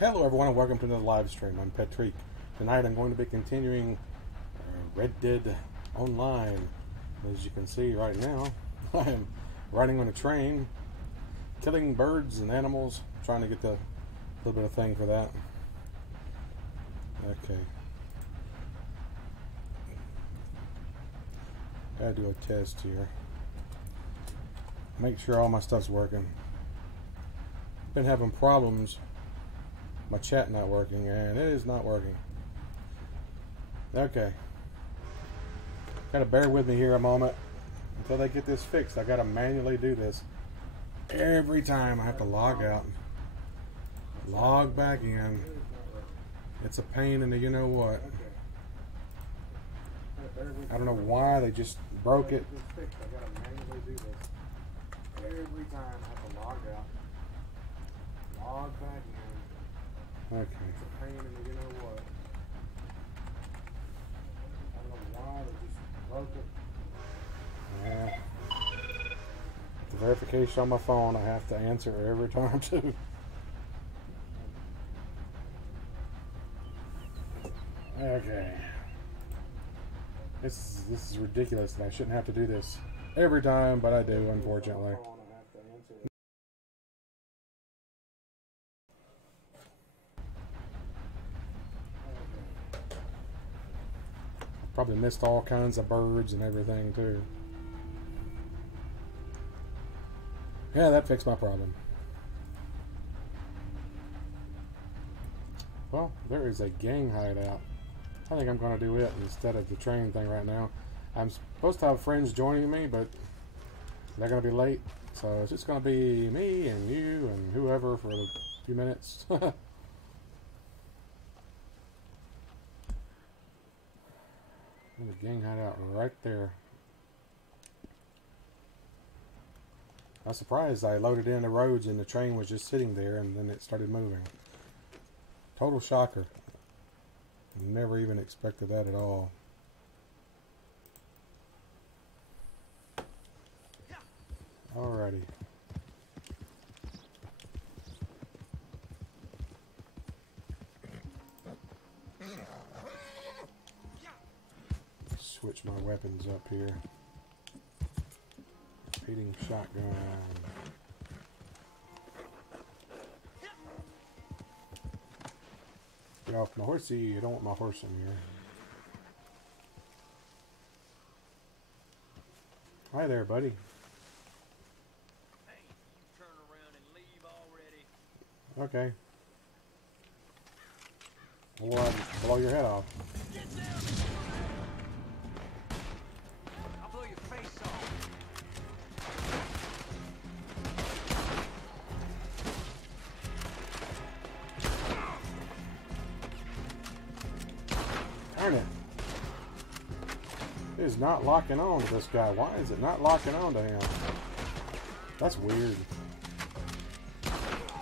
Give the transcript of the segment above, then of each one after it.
Hello everyone and welcome to the live stream. I'm Petreak. Tonight I'm going to be continuing Red Dead Online. As you can see right now, I am riding on a train, killing birds and animals, trying to get the little bit of thing for that. Okay. Gotta do a test here. Make sure all my stuff's working. Been having problems. My chat not working, and it is not working. Okay. Gotta bear with me here a moment until they get this fixed. I gotta manually do this. Every time I have to log out, log back in. It's a pain in the you know what. I don't know why they just broke it. I gotta manually do this. Every time I have to log out, log back in. Okay. It's a pain in the you know what. I don't know why they just broke it. Yeah. The verification on my phone I have to answer every time too. Okay. This is ridiculous and I shouldn't have to do this every time, but I do, unfortunately. Probably missed all kinds of birds and everything too. Yeah, that fixed my problem. Well, there is a gang hideout. I think I'm going to do it instead of the train thing right now. I'm supposed to have friends joining me, but they're going to be late. So it's just going to be me and you and whoever for a few minutes. There's a gang hideout right there. I was surprised I loaded in the roads and the train was just sitting there and then it started moving. Total shocker. Never even expected that at all. Alrighty. Switch my weapons up here. Repeating shotgun. Get off my horsey. I don't want my horse in here. Hi there, buddy. Hey, you turn around and leave already. Okay. Or blow your head off. Get down! I'll blow your face off. Darn it. It is not locking on to this guy. Why is it not locking on to him? That's weird.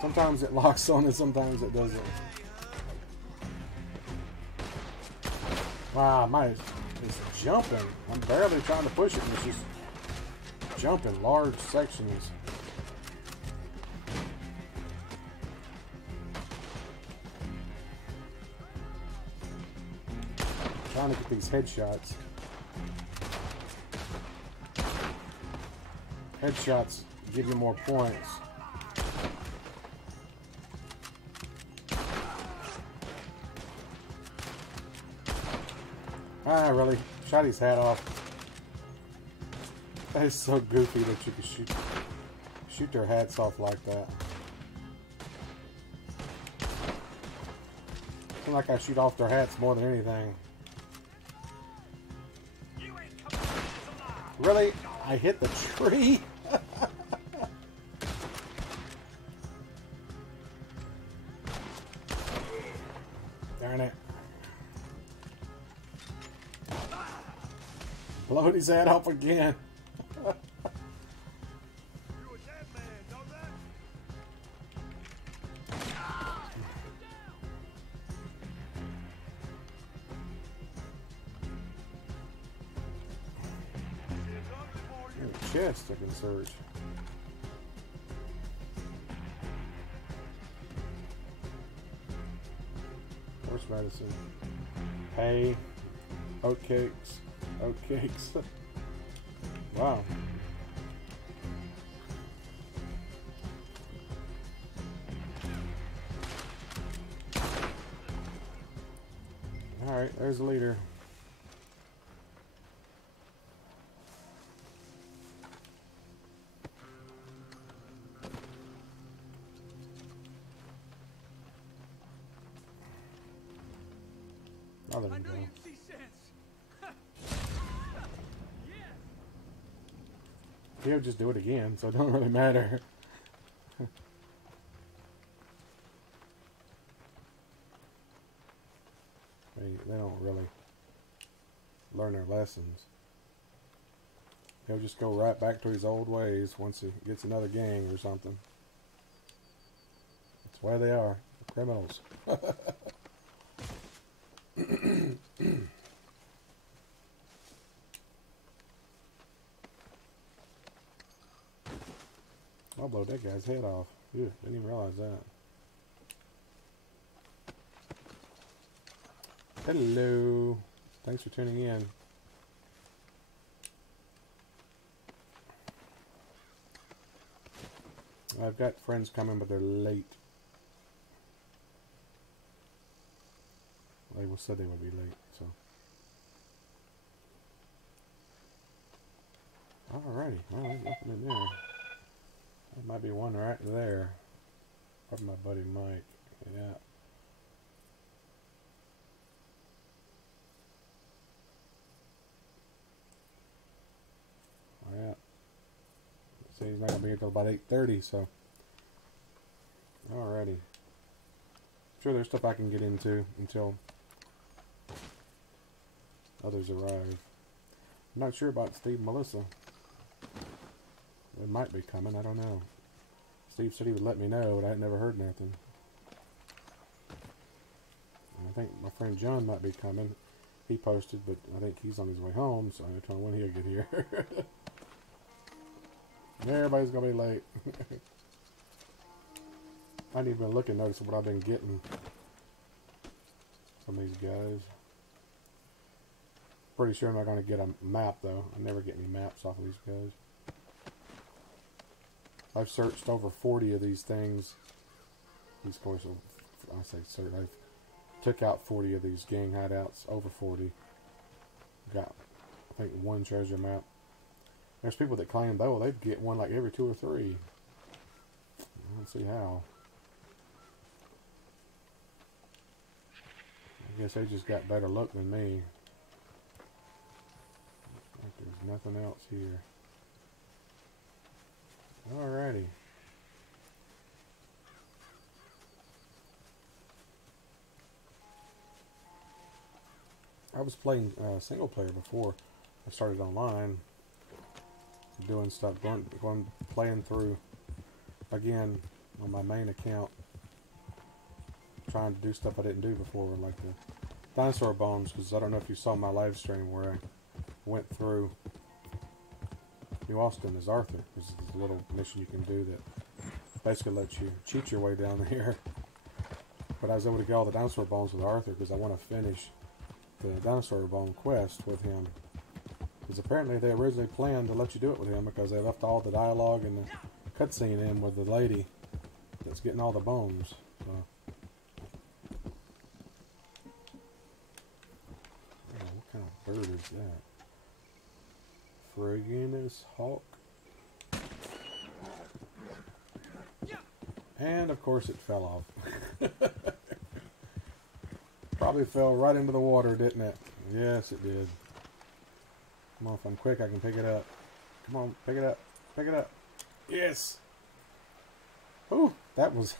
Sometimes it locks on and sometimes it doesn't. Wow, it's jumping. I'm barely trying to push it and it's just jumping large sections. Trying to get these headshots. Headshots give you more points. Ah, really? Shot his hat off. That is so goofy that you can shoot their hats off like that. I feel like I shoot off their hats more than anything. Really? I hit the tree? Darn it. Blowed his head off again. Chest I can search. Horse medicine. Hay. Oatcakes. Oatcakes. Wow. Alright, there's the leader. Oh, there I we know go. you see sense. Yes. He'll just do it again, so it don't really matter. They don't really learn their lessons. He'll just go right back to his old ways once he gets another gang or something. That's why they are criminals. I'll blow that guy's head off. Ew, didn't even realize that. Hello. Thanks for tuning in. I've got friends coming, but they're late. They said they would be late, so. Alrighty. Well, there's nothing in there. There might be one right there. Probably my buddy Mike. Yeah. Yeah. See, he's not going to be here until about 8:30, so. Alrighty. Sure, there's stuff I can get into until others arrive. I'm not sure about Steve and Melissa. It might be coming, I don't know. Steve said he would let me know, but I had never heard nothing. And I think my friend John might be coming. He posted, but I think he's on his way home, so I don't know when he'll get here. Everybody's going to be late. I ain't even been looking, notice what I've been getting from these guys. Pretty sure I'm not going to get a map, though. I never get any maps off of these guys. I've searched over 40 of these things. These courses, I say search. I've took out 40 of these gang hideouts. Over 40. Got, I think, one treasure map. There's people that claim, though, they'd get one like every 2 or 3. I don't see how. I guess they just got better luck than me. Like there's nothing else here. Alrighty. I was playing single player before I started online, doing stuff, going playing through again on my main account, trying to do stuff I didn't do before, like the dinosaur bones. Because I don't know if you saw my live stream where I went through New Austin as Arthur. This is a little mission you can do that basically lets you cheat your way down here. But I was able to get all the dinosaur bones with Arthur because I want to finish the dinosaur bone quest with him. Because apparently they originally planned to let you do it with him because they left all the dialogue and the cutscene in with the lady that's getting all the bones. So. Oh, what kind of bird is that? Friggin' hawk. And of course it fell off. Probably fell right into the water, didn't it? Yes, it did. Come on, if I'm quick, I can pick it up. Come on, pick it up. Pick it up. Yes! Ooh, that was...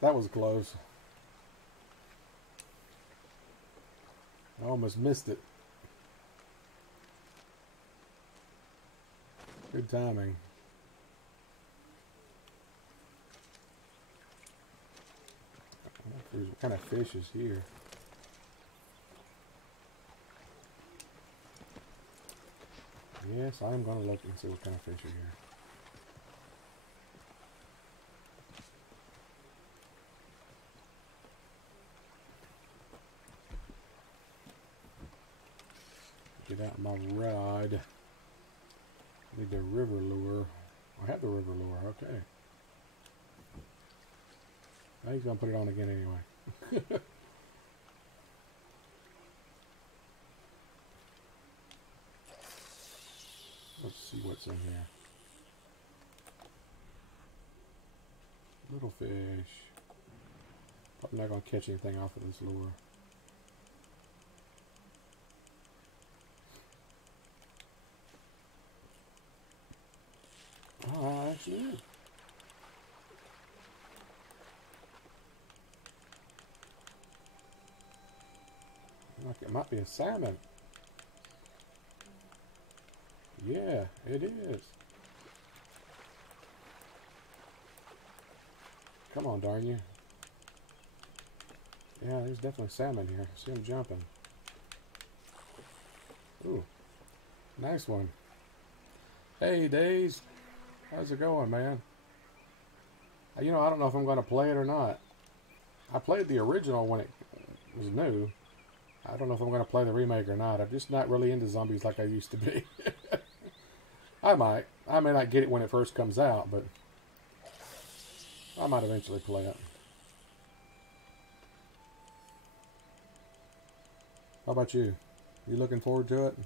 that was close. I almost missed it. Good timing. What kind of fish is here? Yes, I'm going to look and see what kind of fish are here. out my rod. Need the river lure. I have the river lure, okay. Now he's gonna put it on again anyway. Let's see what's in here. Little fish. Probably not gonna catch anything off of this lure. Oh, actually is. Like it might be a salmon. Yeah, it is. Come on, darn you. Yeah, there's definitely salmon here. See him jumping. Ooh, nice one. Hey, Days. How's it going, man? You know, I don't know if I'm going to play it or not. I played the original when it was new. I don't know if I'm going to play the remake or not. I'm just not really into zombies like I used to be. I might. I may not get it when it first comes out, but I might eventually play it. How about you? You looking forward to it?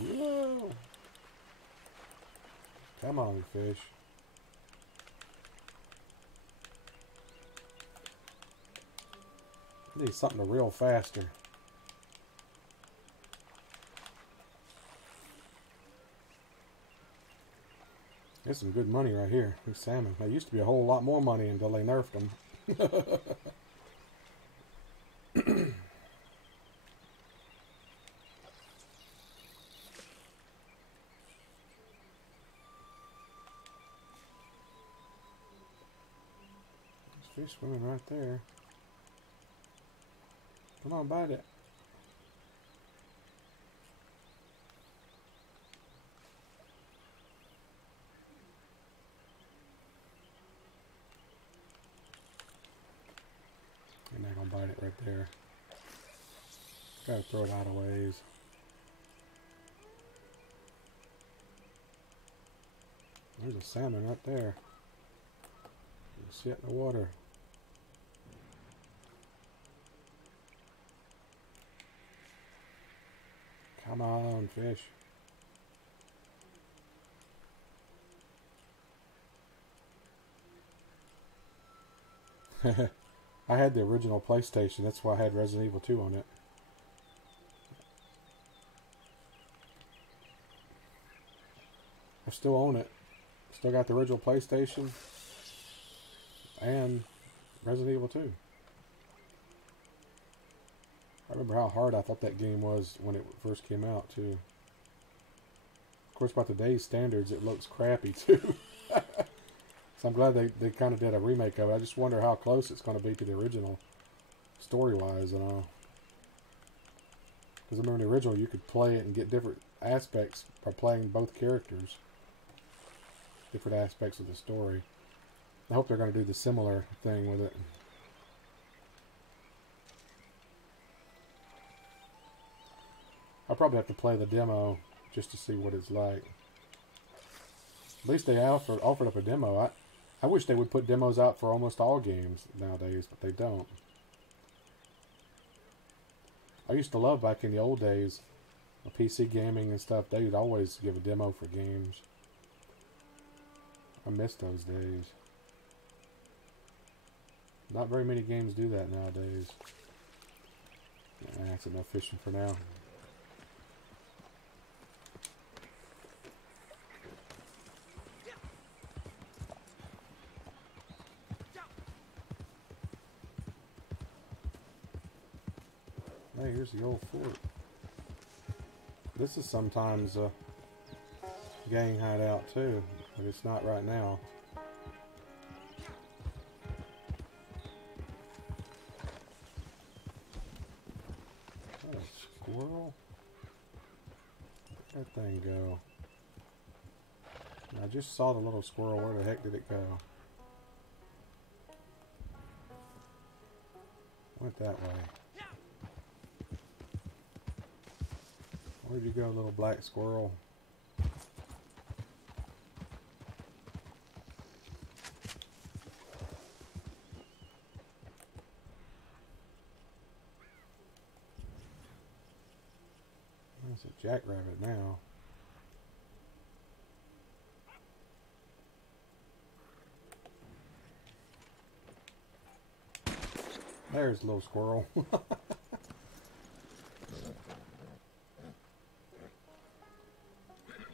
Whoa! Come on, fish. I need something to reel faster. There's some good money right here. These salmon. They used to be a whole lot more money until they nerfed them. There's fish swimming right there. Come on, bite it. You're not gonna bite it right there. Gotta throw it out of ways. There's a salmon right there. You see it in the water. Come on, fish. I had the original PlayStation. That's why I had Resident Evil 2 on it. I still own it. Still got the original PlayStation and Resident Evil 2. I remember how hard I thought that game was when it first came out, too. Of course, by today's standards, it looks crappy, too. So I'm glad they kind of did a remake of it. I just wonder how close it's going to be to the original, story-wise and all. Because I remember in the original, you could play it and get different aspects by playing both characters. Different aspects of the story. I hope they're going to do the similar thing with it. I'll probably have to play the demo just to see what it's like. At least they offered up a demo. I wish they would put demos out for almost all games nowadays, but they don't. I used to love back in the old days, PC gaming and stuff, they would always give a demo for games. I miss those days. Not very many games do that nowadays. That's enough fishing for now. Hey, here's the old fort. This is sometimes a gang hideout too, but it's not right now. Is that a squirrel? Where'd that thing go? I just saw the little squirrel. Where the heck did it go? Went that way. Where'd you go, little black squirrel? That's a jackrabbit now. There's a little squirrel.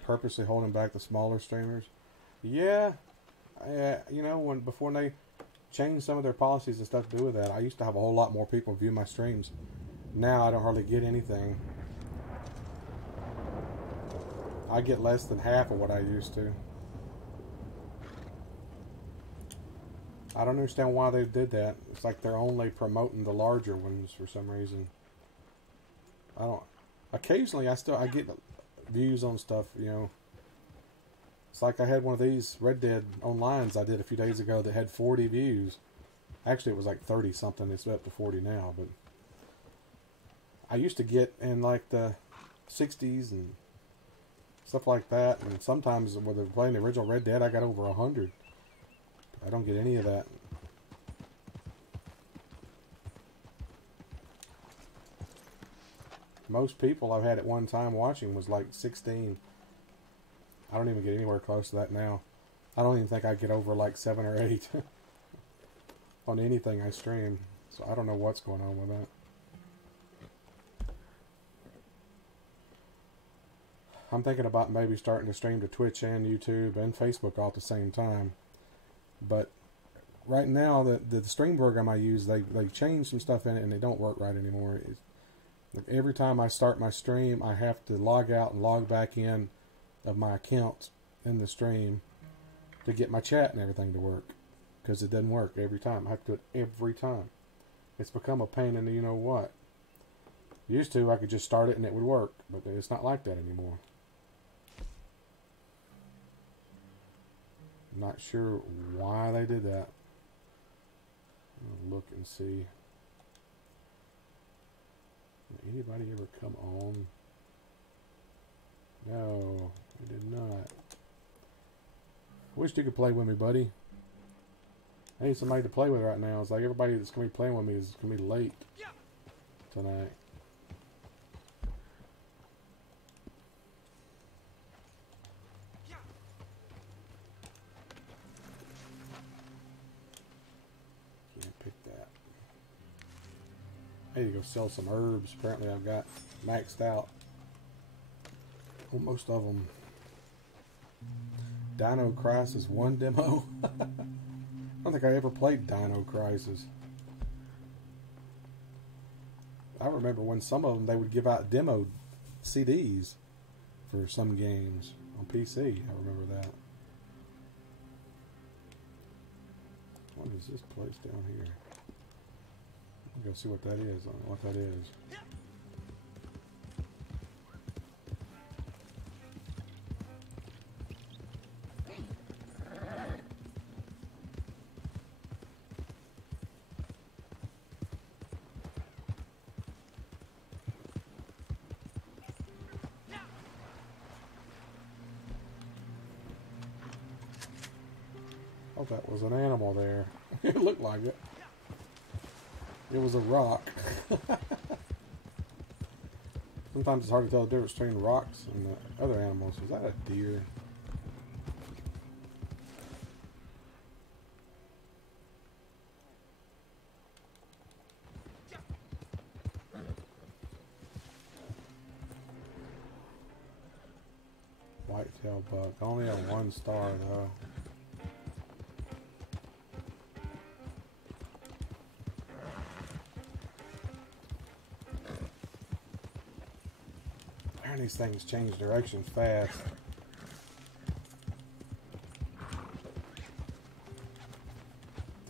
Purposely holding back the smaller streamers. Yeah, you know, before they changed some of their policies and stuff to do with that, I used to have a whole lot more people view my streams. Now I don't hardly get anything. I get less than half of what I used to. I don't understand why they did that. It's like they're only promoting the larger ones for some reason. I don't. Occasionally, I get views on stuff. You know, it's like I had one of these Red Dead Onlines I did a few days ago that had 40 views. Actually, it was like 30 something. It's up to 40 now. But I used to get in like the 60s and stuff like that. And sometimes when they're playing the original Red Dead, I got over 100. I don't get any of that. Most people I've had at one time watching was like 16. I don't even get anywhere close to that now. I don't even think I get over like 7 or 8 on anything I stream. So I don't know what's going on with that. I'm thinking about maybe starting to stream to Twitch and YouTube and Facebook all at the same time. But right now, the stream program I use, they've changed some stuff in it and they don't work right anymore. Every time I start my stream, I have to log out and log back in of my account in the stream to get my chat and everything to work. Because it doesn't work every time. I have to do it every time. It's become a pain in the you-know-what. Used to, I could just start it and it would work. But it's not like that anymore. Not sure why they did that. I'll look and see. Did anybody ever come on? No, they did not. Wish you could play with me, buddy. I need somebody to play with right now. It's like everybody that's going to be playing with me is going to be late tonight. I need to go sell some herbs. Apparently I've got maxed out on most of them. Dino Crisis 1 demo. I don't think I ever played Dino Crisis. I remember when some of them, they would give out demo CDs for some games on PC. I remember that. What is this place down here? Go see what that is. I don't know what that is. Oh, that was an animal there. It looked like it. It was a rock. Sometimes it's hard to tell the difference between rocks and the other animals. Was that a deer? White-tailed buck. Only have 1 star though. These things change direction fast.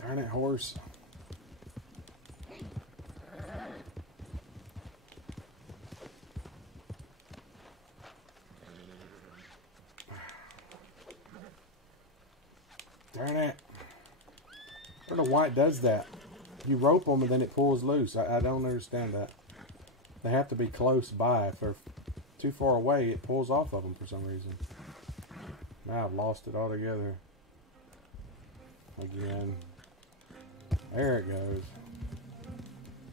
Darn it, horse. Darn it. I don't know why it does that. you rope them and then it pulls loose. I don't understand that. They have to be close by. If they're too far away, it pulls off of them for some reason. Now I've lost it altogether. Again. There it goes.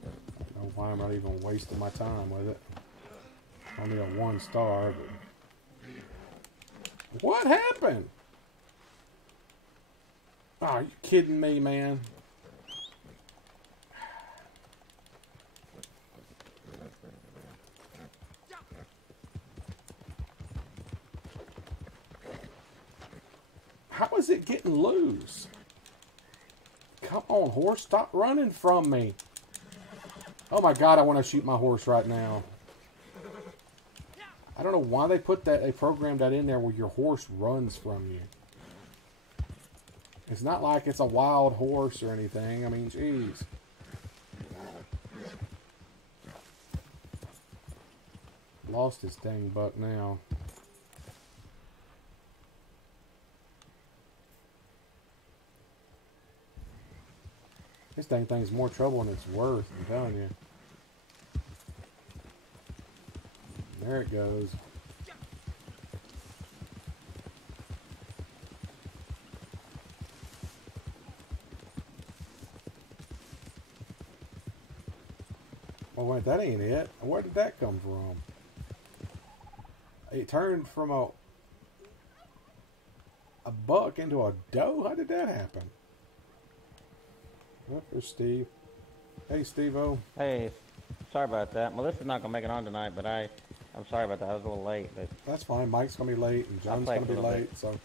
I don't know why I'm not even wasting my time with it. Only a 1 star, but... What happened? Oh, are you kidding me, man? How is it getting loose? Come on, horse. Stop running from me. Oh my God, I want to shoot my horse right now. I don't know why they put that, they programmed that in there where your horse runs from you. It's not like it's a wild horse or anything. I mean, jeez. Lost this dang buck now. This dang thing's more trouble than it's worth, I'm telling you. There it goes. Oh wait, that ain't it. Where did that come from? It turned from a buck into a doe? How did that happen? Oh, there's Steve. Hey, Steve-O. Hey, sorry about that. Well, this is not going to make it on tonight, but I'm sorry about that. I was a little late. But that's fine. Mike's going to be late, and John's going to be late, so...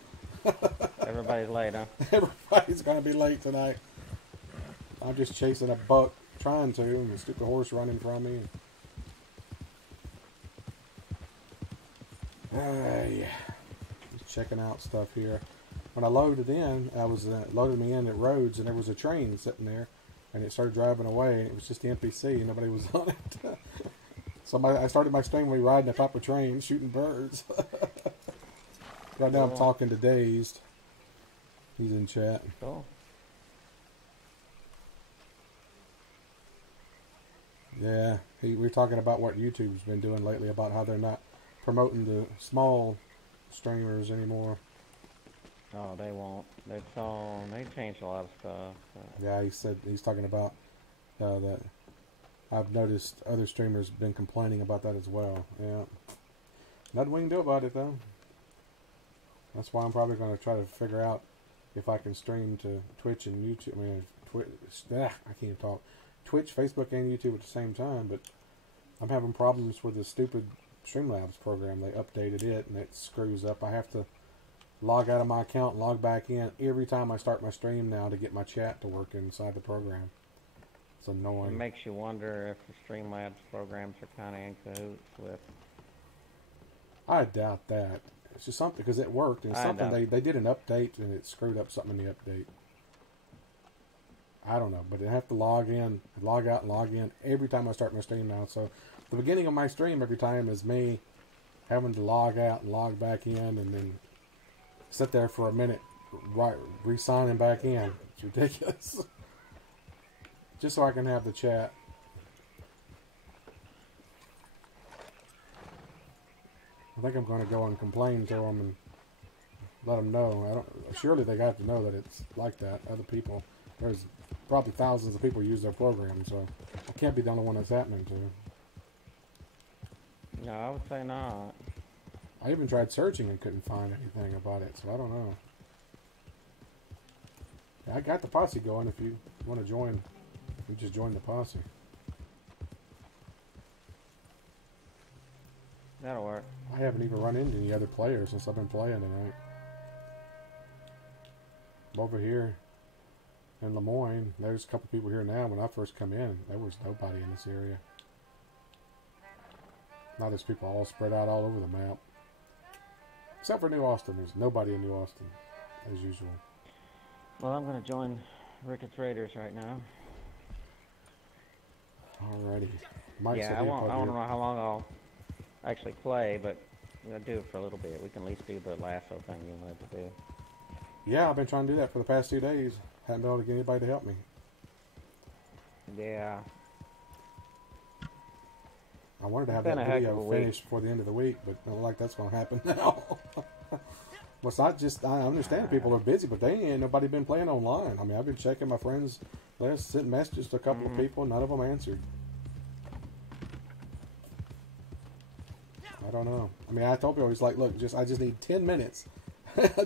Everybody's late, huh? Everybody's going to be late tonight. I'm just chasing a buck, trying to, and the stupid horse running from me. Yeah. Just checking out stuff here. When I loaded in, I was loaded me in at Rhodes, and there was a train sitting there, and it started driving away, and it was just the NPC, nobody was on it. I started my stream when we riding atop a train, shooting birds. Right now I'm talking to Dazed. He's in chat. Cool. Yeah, we're talking about what YouTube's been doing lately, about how they're not promoting the small streamers anymore. Oh, they won't. They changed a lot of stuff. Yeah, he's talking about that. I've noticed other streamers have been complaining about that as well. Yeah, nothing we can do about it though. That's why I'm probably going to try to figure out if I can stream to Twitch and YouTube. I mean, I can't talk. Twitch, Facebook, and YouTube at the same time. But I'm having problems with the stupid Streamlabs program. They updated it and it screws up. I have to log out of my account and log back in every time I start my stream now to get my chat to work inside the program. It's annoying. It makes you wonder if the Streamlabs programs are kind of in cahoots with... I doubt that. It's just something, because it worked. And it's something they did an update and it screwed up something in the update. I don't know, but I have to log in, log out, and log in every time I start my stream now. So the beginning of my stream every time is me having to log out and log back in and then sit there for a minute, re-signing back in. It's ridiculous. Just so I can have the chat. I think I'm going to go and complain to them and let them know. Surely they got to know that it's like that. Other people, there's probably thousands of people use their program, so I can't be the only one that's happening to. No, I would say not. I even tried searching and couldn't find anything about it, so I don't know. Yeah, I got the posse going. If you want to join, you just join the posse. That'll work. I haven't even run into any other players since I've been playing tonight. Over here in Lemoyne, there's a couple people here now. When I first come in, there was nobody in this area. Now there's people all spread out all over the map. Except for New Austin. There's nobody in New Austin, as usual. Well, I'm going to join Ricketts Raiders right now. Alrighty. Mike's yeah, I don't know how long I'll actually play, but I'll do it for a little bit. We can at least do the lasso thing you wanted to do. Yeah, I've been trying to do that for the past 2 days. Haven't been able to get anybody to help me. Yeah. I wanted to have It's been that a heck of video a week. finished before the end of the week, but I don't like that's going to happen now. Well, it's not just, I understand people are busy, but they ain't nobody been playing online. I mean, I've been checking my friends' list, sent messages to a couple of people, none of them answered. I don't know. I mean, I told people, he's like, look, I just need 10 minutes.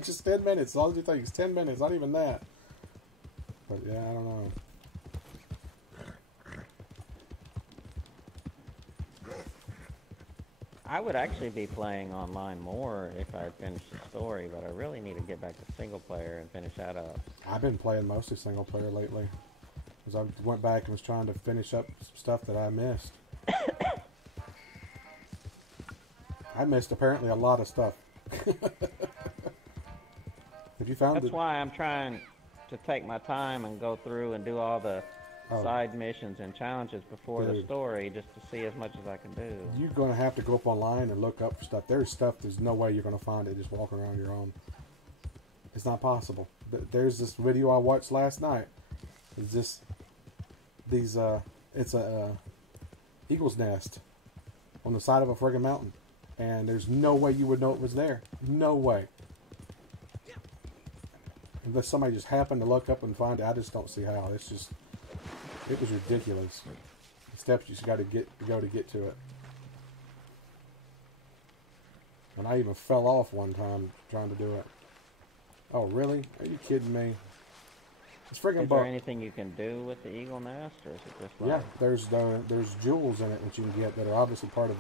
Just 10 minutes. All you think is 10 minutes, not even that. But yeah, I don't know. I would actually be playing online more if I finished the story, but I really need to get back to single player and finish that up. I've been playing mostly single player lately. Because I went back and was trying to finish up some stuff that I missed. I missed apparently a lot of stuff. Have you found That's why I'm trying to take my time and go through and do all the side missions and challenges before the story, just to see as much as I can do. You're going to have to go up online and look up stuff. There's no way you're going to find it just walking around your own. It's not possible. There's this video I watched last night. It's a eagle's nest on the side of a friggin' mountain. And there's no way you would know it was there. No way. Unless somebody just happened to look up and find it. I just don't see how. It was ridiculous. The steps you got to go to get to it. And I even fell off one time trying to do it. Oh, really? Are you kidding me? It's friggin' Is there anything you can do with the eagle nest, or is it just like... Yeah, there's jewels in it that you can get that are obviously part of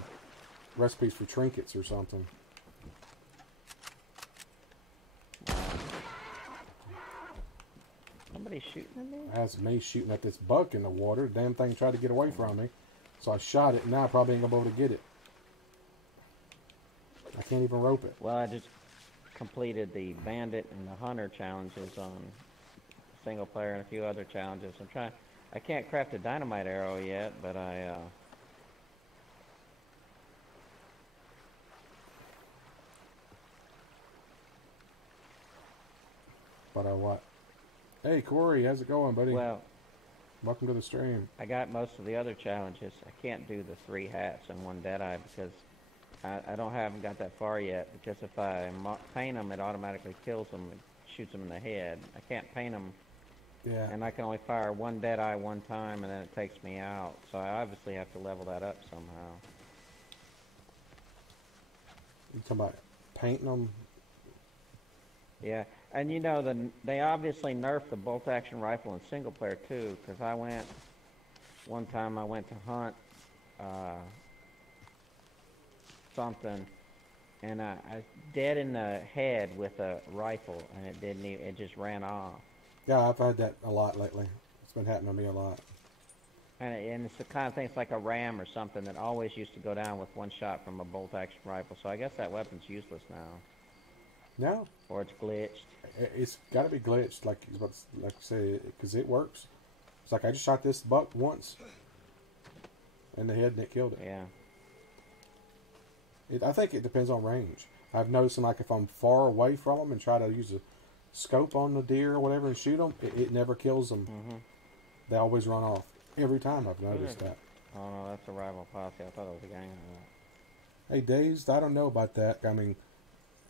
recipes for trinkets or something. Somebody shooting at me? That's me shooting at this buck in the water. The damn thing tried to get away from me. So I shot it, and now I probably ain't going to be able to get it. I can't even rope it. Well, I just completed the bandit and the hunter challenges on single player and a few other challenges. I can't craft a dynamite arrow yet, but what? Hey, Corey, how's it going, buddy? Well, welcome to the stream. I got most of the other challenges. I can't do the 3 hats and 1 deadeye because I haven't got that far yet. Because if I paint them, it automatically kills them and shoots them in the head. I can't paint them, and I can only fire 1 deadeye 1 time, and then it takes me out. So I obviously have to level that up somehow. You talking about painting them? Yeah. And you know, they obviously nerfed the bolt-action rifle in single player too, because one time I went to hunt something, and I was dead in the head with a rifle, and it just ran off. Yeah, I've had that a lot lately. It's been happening to me a lot. And it's the kind of thing, it's like a ram or something that always used to go down with 1 shot from a bolt-action rifle, so I guess that weapon's useless now. No. Or it's glitched. It's got to be glitched, like I say, because it works. It's like I just shot this buck once in the head and it killed it. Yeah. I think it depends on range. I've noticed, like, if I'm far away from them and try to use a scope on the deer or whatever and shoot them, it never kills them. Mm-hmm. They always run off. Every time I've noticed that. Oh, no, that's a rival posse. I thought it was a gang of that. Hey, Dazed, I don't know about that. I mean,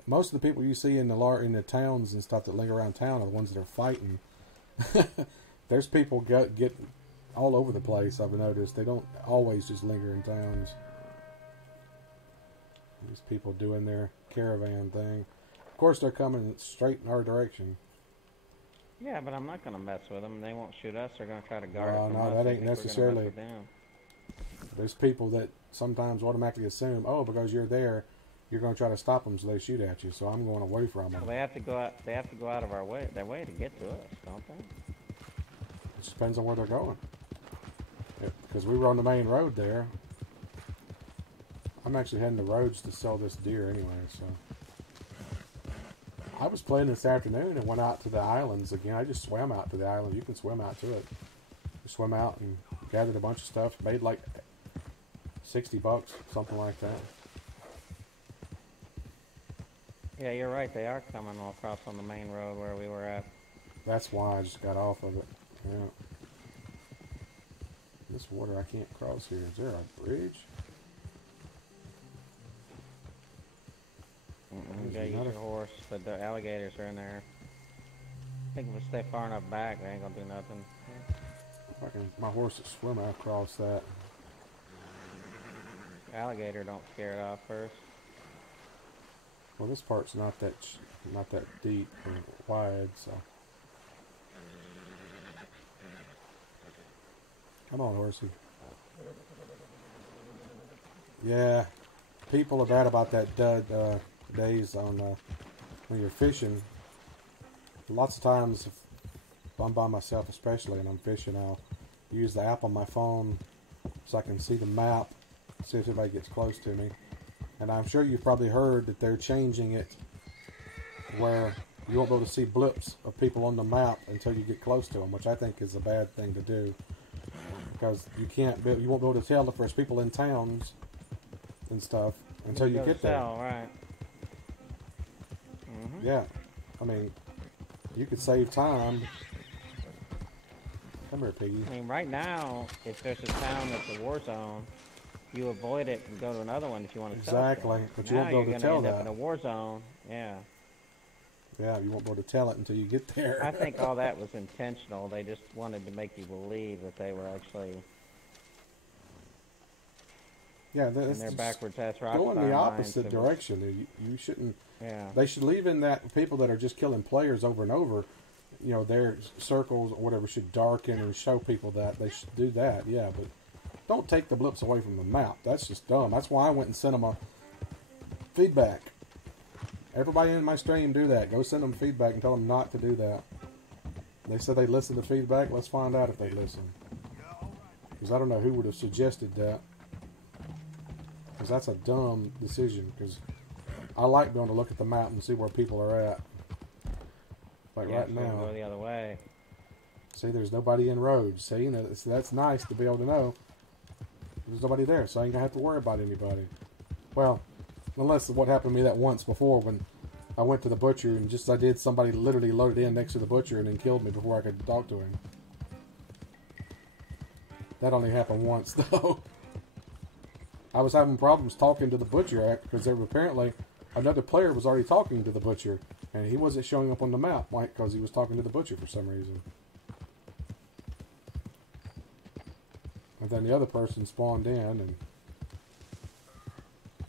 most of the people you see in the towns and stuff that linger around town are the ones that are fighting. There's people get all over the place, I've noticed. They don't always just linger in towns. These people doing their caravan thing. Of course, they're coming straight in our direction. Yeah, but I'm not going to mess with them. They won't shoot us. They're going to try to guard it from no, us. that ain't necessarily. There's people that sometimes automatically assume, oh, because you're there, you're going to try to stop them, so they shoot at you. So I'm going away from them. Well, they have to go out. They have to go out of their way to get to us, don't they? It just depends on where they're going. Because we were on the main road there. I'm actually heading to Rhodes to sell this deer anyway. So I was playing this afternoon and went out to the islands again. I just swam out to the island. You can swim out to it. You swim out and gathered a bunch of stuff. Made like $60, something like that. Yeah, you're right. They are coming all across on the main road where we were at. That's why I just got off of it. Yeah. This water I can't cross here. Is there a bridge? You gotta use your horse, but the alligators are in there. I think if we stay far enough back, they ain't gonna do nothing. If I can, my horse will swim across that. Alligator don't scare it off first. Well, this part's not that deep and wide, so. Come on, horsey. Yeah, people are bad about that dud days on when you're fishing. Lots of times, if I'm by myself especially and I'm fishing, I'll use the app on my phone so I can see the map, see if anybody gets close to me. And I'm sure you've probably heard that they're changing it where you won't be able to see blips of people on the map until you get close to them, which I think is a bad thing to do. Because you won't be able to tell if there's people in towns and stuff until you get there. Right. Yeah, I mean, you could save time. Come here, piggy. I mean, right now, if there's a town that's a war zone, you avoid it and go to another one if you want to tell it. Exactly, but you won't be able to tell Now you're going to end up that. in a war zone. Yeah. Yeah, you won't be able to tell it until you get there. I think all that was intentional. They just wanted to make you believe that they were actually Yeah, in that's their just backwards ass rock going star the minds opposite that was- direction. You shouldn't. Yeah. They should leave in that people that are just killing players over and over. You know, their circles or whatever should darken and show people that they should do that. Yeah, but don't take the blips away from the map. That's just dumb. That's why I went and sent them a feedback. Everybody in my stream do that. Go send them feedback and tell them not to do that. They said they listen to feedback. Let's find out if they listen. Because I don't know who would have suggested that. Because that's a dumb decision. Because I like being able to look at the map and see where people are at. Like Yeah, right so we now. go the other way. See, there's nobody in roads. See, that's nice to be able to know. There's nobody there, so I ain't going to have to worry about anybody. Well, unless what happened to me that once before when I went to the butcher and just as I did, somebody literally loaded in next to the butcher and then killed me before I could talk to him. That only happened once, though. I was having problems talking to the butcher because there were apparently another player was already talking to the butcher and he wasn't showing up on the map because he was talking to the butcher for some reason. And then the other person spawned in and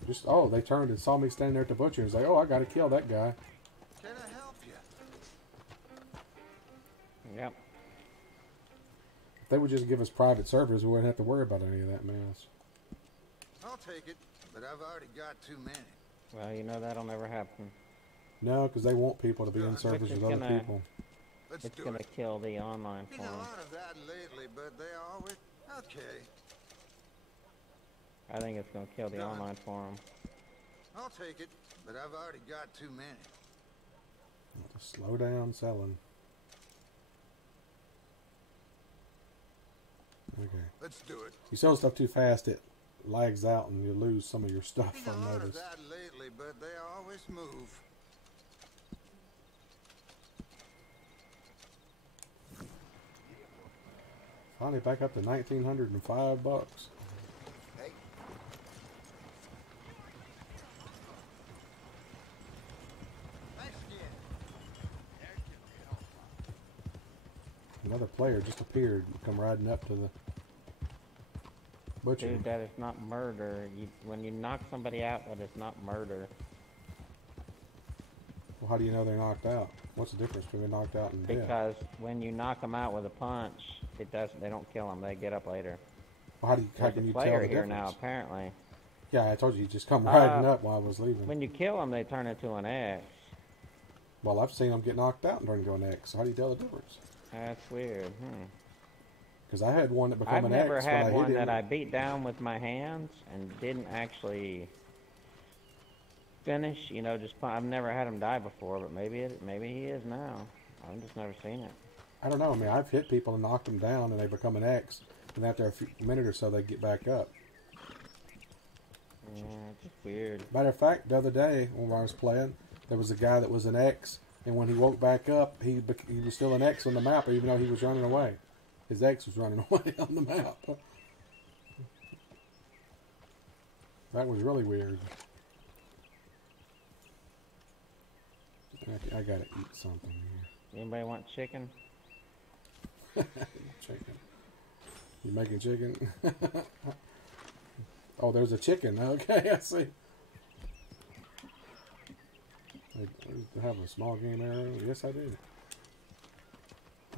just, they turned and saw me standing there at the butcher and was like, I got to kill that guy. Can I help you? Yep. If they would just give us private servers, we wouldn't have to worry about any of that mess. I'll take it, but I've already got too many. Well, you know that'll never happen. No, because they want people to be in servers with other people. Let's It's do going to it. kill the online Been a forum. lot of that lately, but they always... Okay, I think it's going to kill the Done. online forum. I'll take it, but I've already got too many. Just slow down selling. Okay. Let's do it. You sell stuff too fast, it lags out and you lose some of your stuff, Been a I lot of noticed. that lately, but they always move. Finally back up to $1,905. Hey, thanks again. Another player just appeared, come riding up to the butcher. Dude, that is not murder. When you knock somebody out, that is not murder. Well, how do you know they're knocked out? What's the difference between knocked out and dead? Because when you knock them out with a punch, they don't kill them. They get up later. Well, how There's can a you tell player the here difference? now, apparently. Yeah, I told you, he just come riding up while I was leaving. When you kill them, they turn into an X. Well, I've seen them get knocked out and turn into an X. So how do you tell the difference? That's weird. Because I had one that became I've an never X when had I one hit him. that I beat down with my hands and didn't actually finish. I've never had him die before, but maybe he is now. I've just never seen it. I don't know. I mean, I've hit people and knocked them down and they become an X. And after a minute or so, they get back up. Yeah, it's just weird. Matter of fact, the other day when I was playing, there was a guy that was an X. And when he woke back up, he was still an X on the map, even though he was running away. His X was running away on the map. That was really weird. I gotta eat something here. Anybody want chicken? Chicken. You making chicken? Oh, there's a chicken. Okay, I see. I have a small game arrow. Yes, I did.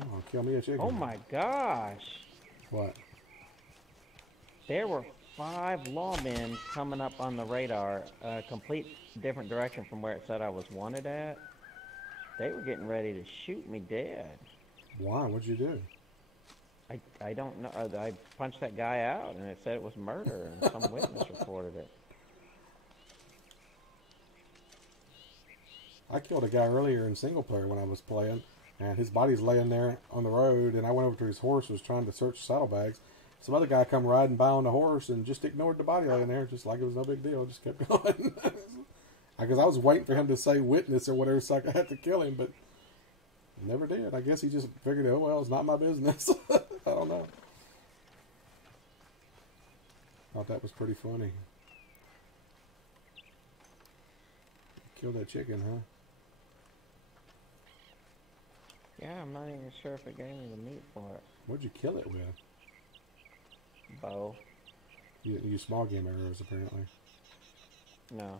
Oh, kill me a chicken. Oh my gosh! What? There were 5 lawmen coming up on the radar, complete different direction from where it said I was wanted at. They were getting ready to shoot me dead. Why? What'd you do? I don't know. I punched that guy out, and it said it was murder, and some witness reported it. I killed a guy earlier in single player when I was playing, and his body's laying there on the road, and I went over to his horse, was trying to search saddlebags. Some other guy come riding by on the horse and just ignored the body laying there, just like it was no big deal, just kept going. Because I was waiting for him to say witness or whatever, so I had to kill him, but never did. I guess he just figured, oh well, it's not my business. I don't know. Thought that was pretty funny. Killed that chicken, huh? Yeah, I'm not even sure if it gave me the meat for it. What'd you kill it with? Bow. You use small game arrows, apparently. No.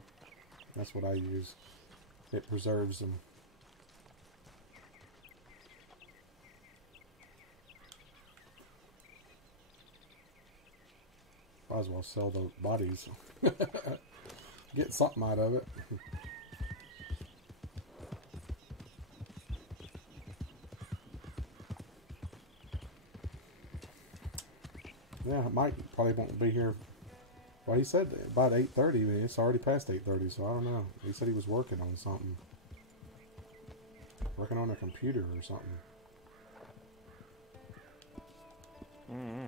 That's what I use. It preserves them. Might as well sell those bodies. Get something out of it. Yeah, Mike probably won't be here. Well, he said about 8:30. It's already past 8:30, so I don't know. He said he was working on something. Working on a computer or something. Mm-hmm.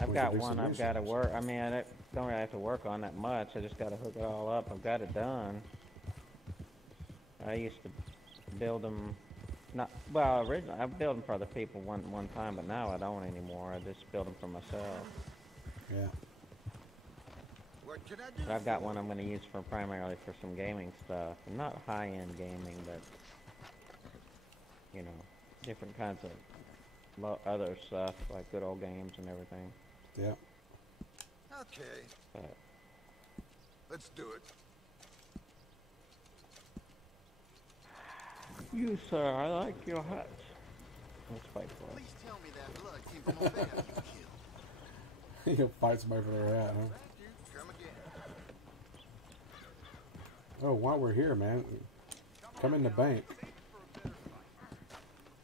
I've got one I've got to work. I mean, I don't really have to work on that much. I just got to hook it all up. I've got it done. I used to build them. Well, originally I built them for other people one time, but now I don't anymore. I just build them for myself. Yeah. What can I do? But I've got one I'm going to use for primarily for some gaming stuff, and not high-end gaming, but you know, different kinds of other stuff like good old games and everything. Yeah. Okay, But let's do it. you, sir, I like your hat. Let's fight for it. Please tell me that blood came from a bear you killed. He'll fight somebody for their hat, huh? Thank you. Come again. Oh, while we're here, man, come in the bank.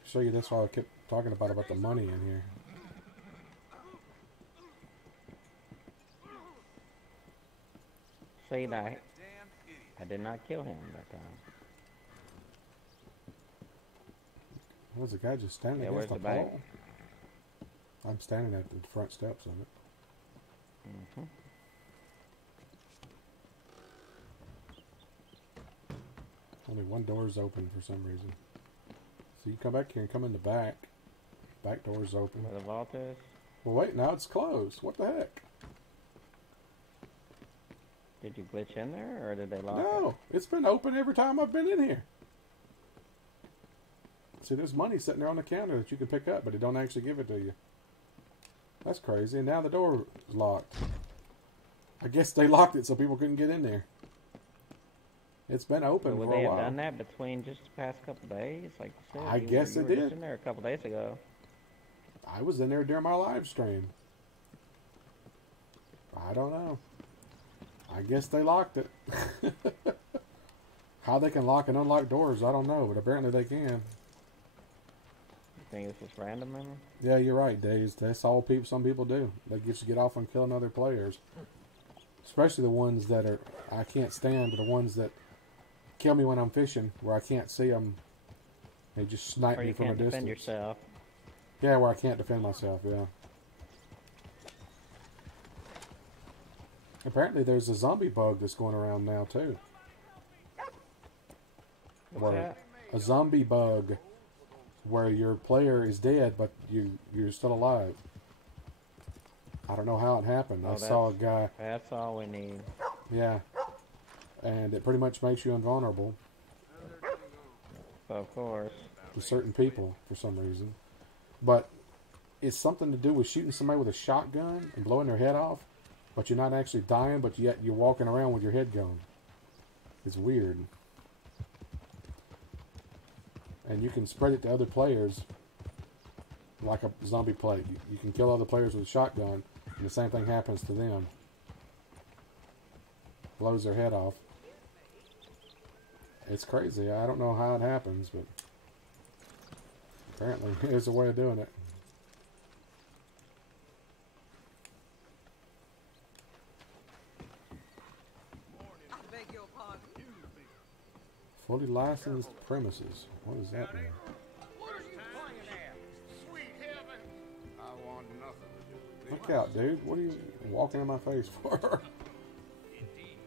Show you this while I kept talking about the money in here. See, I did not kill him that time. Was the guy just standing Yeah, against where's the the bank? pole? I'm standing at the front steps of it. Mm-hmm. Only one door is open for some reason. So you come back here and come in the back. Back door is open. Where the vault is? Well, wait, now it's closed. What the heck? Did you glitch in there, or did they lock it? No, it's been open every time I've been in here. See, there's money sitting there on the counter that you can pick up, but it don't actually give it to you. That's crazy. And now the door is locked. I guess they locked it so people couldn't get in there. It's been open Would for they a have while. done that between just the past couple days? Like you said, I guess you they were did. just in there a couple days ago. I was in there during my live stream. I don't know. I guess they locked it. How they can lock and unlock doors, I don't know, but apparently they can. You think this was random, man? Yeah, you're right, Daze. That's all some people do. They just get off on killing other players. Especially the ones that I can't stand, the ones that kill me when I'm fishing, where I can't see them. They just snipe Or me you from a can't distance. defend yourself. Yeah, where I can't defend myself, yeah. Apparently there's a zombie bug that's going around now, too. What's that? A zombie bug where your player is dead, but you're still alive. I don't know how it happened. Oh, I saw a guy. That's all we need. Yeah. And it pretty much makes you invulnerable Of course. to certain people for some reason. But it's something to do with shooting somebody with a shotgun and blowing their head off, but you're not actually dying, but yet you're walking around with your head gone. It's weird. And you can spread it to other players like a zombie plague. You can kill other players with a shotgun, and the same thing happens to them. Blows their head off. It's crazy. I don't know how it happens, but apparently there's a way of doing it. I beg your pardon. Fully licensed premises. What does that mean? What are you playing at? Sweet heaven. I want nothing to do with it. Look out, dude. What are you walking in my face for? Indeed.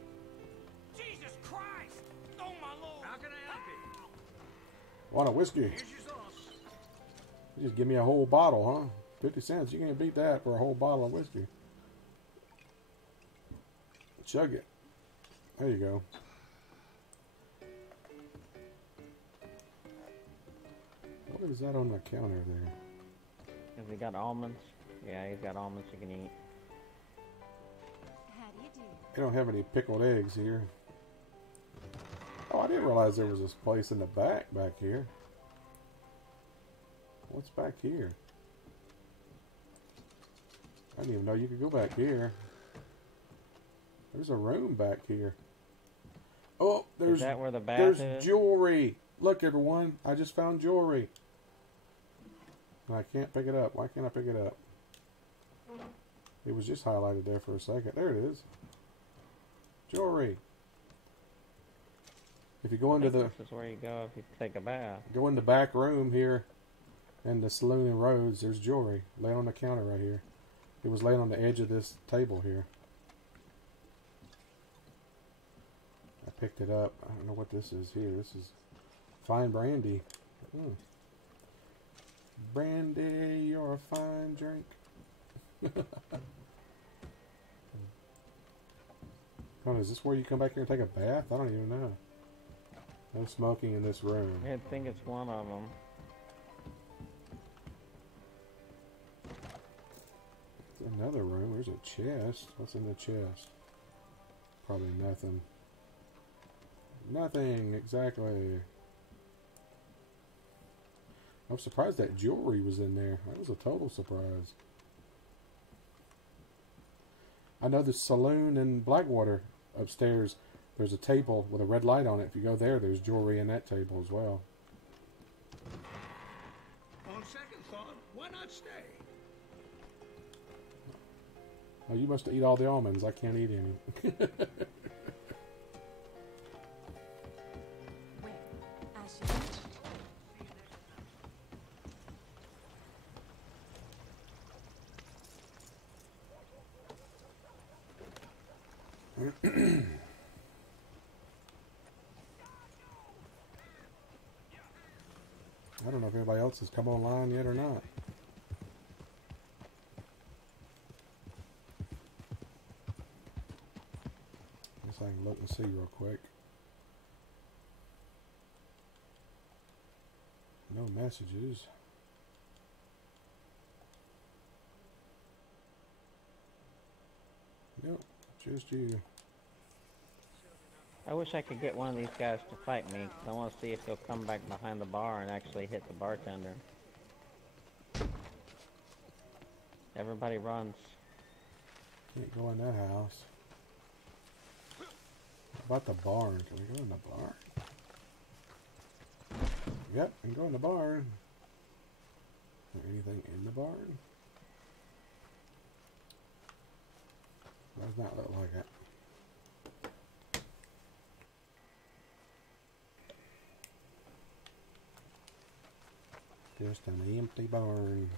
Jesus Christ! Oh my Lord! How can I help you? Want a whiskey? Here's your sauce. You just give me a whole bottle, huh? 50 cents. You can't beat that for a whole bottle of whiskey. Chug it. There you go. What is that on the counter there? Has he got almonds? Yeah, he's got almonds you can eat. How do you do? They don't have any pickled eggs here. Oh, I didn't realize there was this place in the back here. What's back here? I didn't even know you could go back here. There's a room back here. Oh, Is that where the bath there's is? jewelry. Look, everyone, I just found jewelry. I can't pick it up. Why can't I pick it up? It was just highlighted there for a second. There it is. Jewelry. If you go into the This is where you go if you take a bath. go in the back room here, in the saloon and roads, there's jewelry laying on the counter right here. It was laying on the edge of this table here. I picked it up. I don't know what this is here. This is fine brandy. Brandy, you're a fine drink. Oh, is this where you come back here and take a bath? I don't even know. No smoking in this room. I think it's one of them. Another room. There's a chest. What's in the chest? Probably nothing. Nothing, exactly. I'm surprised that jewelry was in there. That was a total surprise. I know the saloon in Blackwater upstairs, there's a table with a red light on it. If you go there, there's jewelry in that table as well. On second thought, why not stay? Oh, you must eat all the almonds. I can't eat any. Where? I should. I don't know if anybody else has come online yet or not. Guess I can look and see real quick. No messages. Nope, just you. I wish I could get one of these guys to fight me, 'cause I want to see if he'll come back behind the bar and actually hit the bartender. Everybody runs. Can't go in that house. What about the barn? Can we go in the barn? Yep, we can go in the barn. Is there anything in the barn? Does not look like it. Just an empty barn.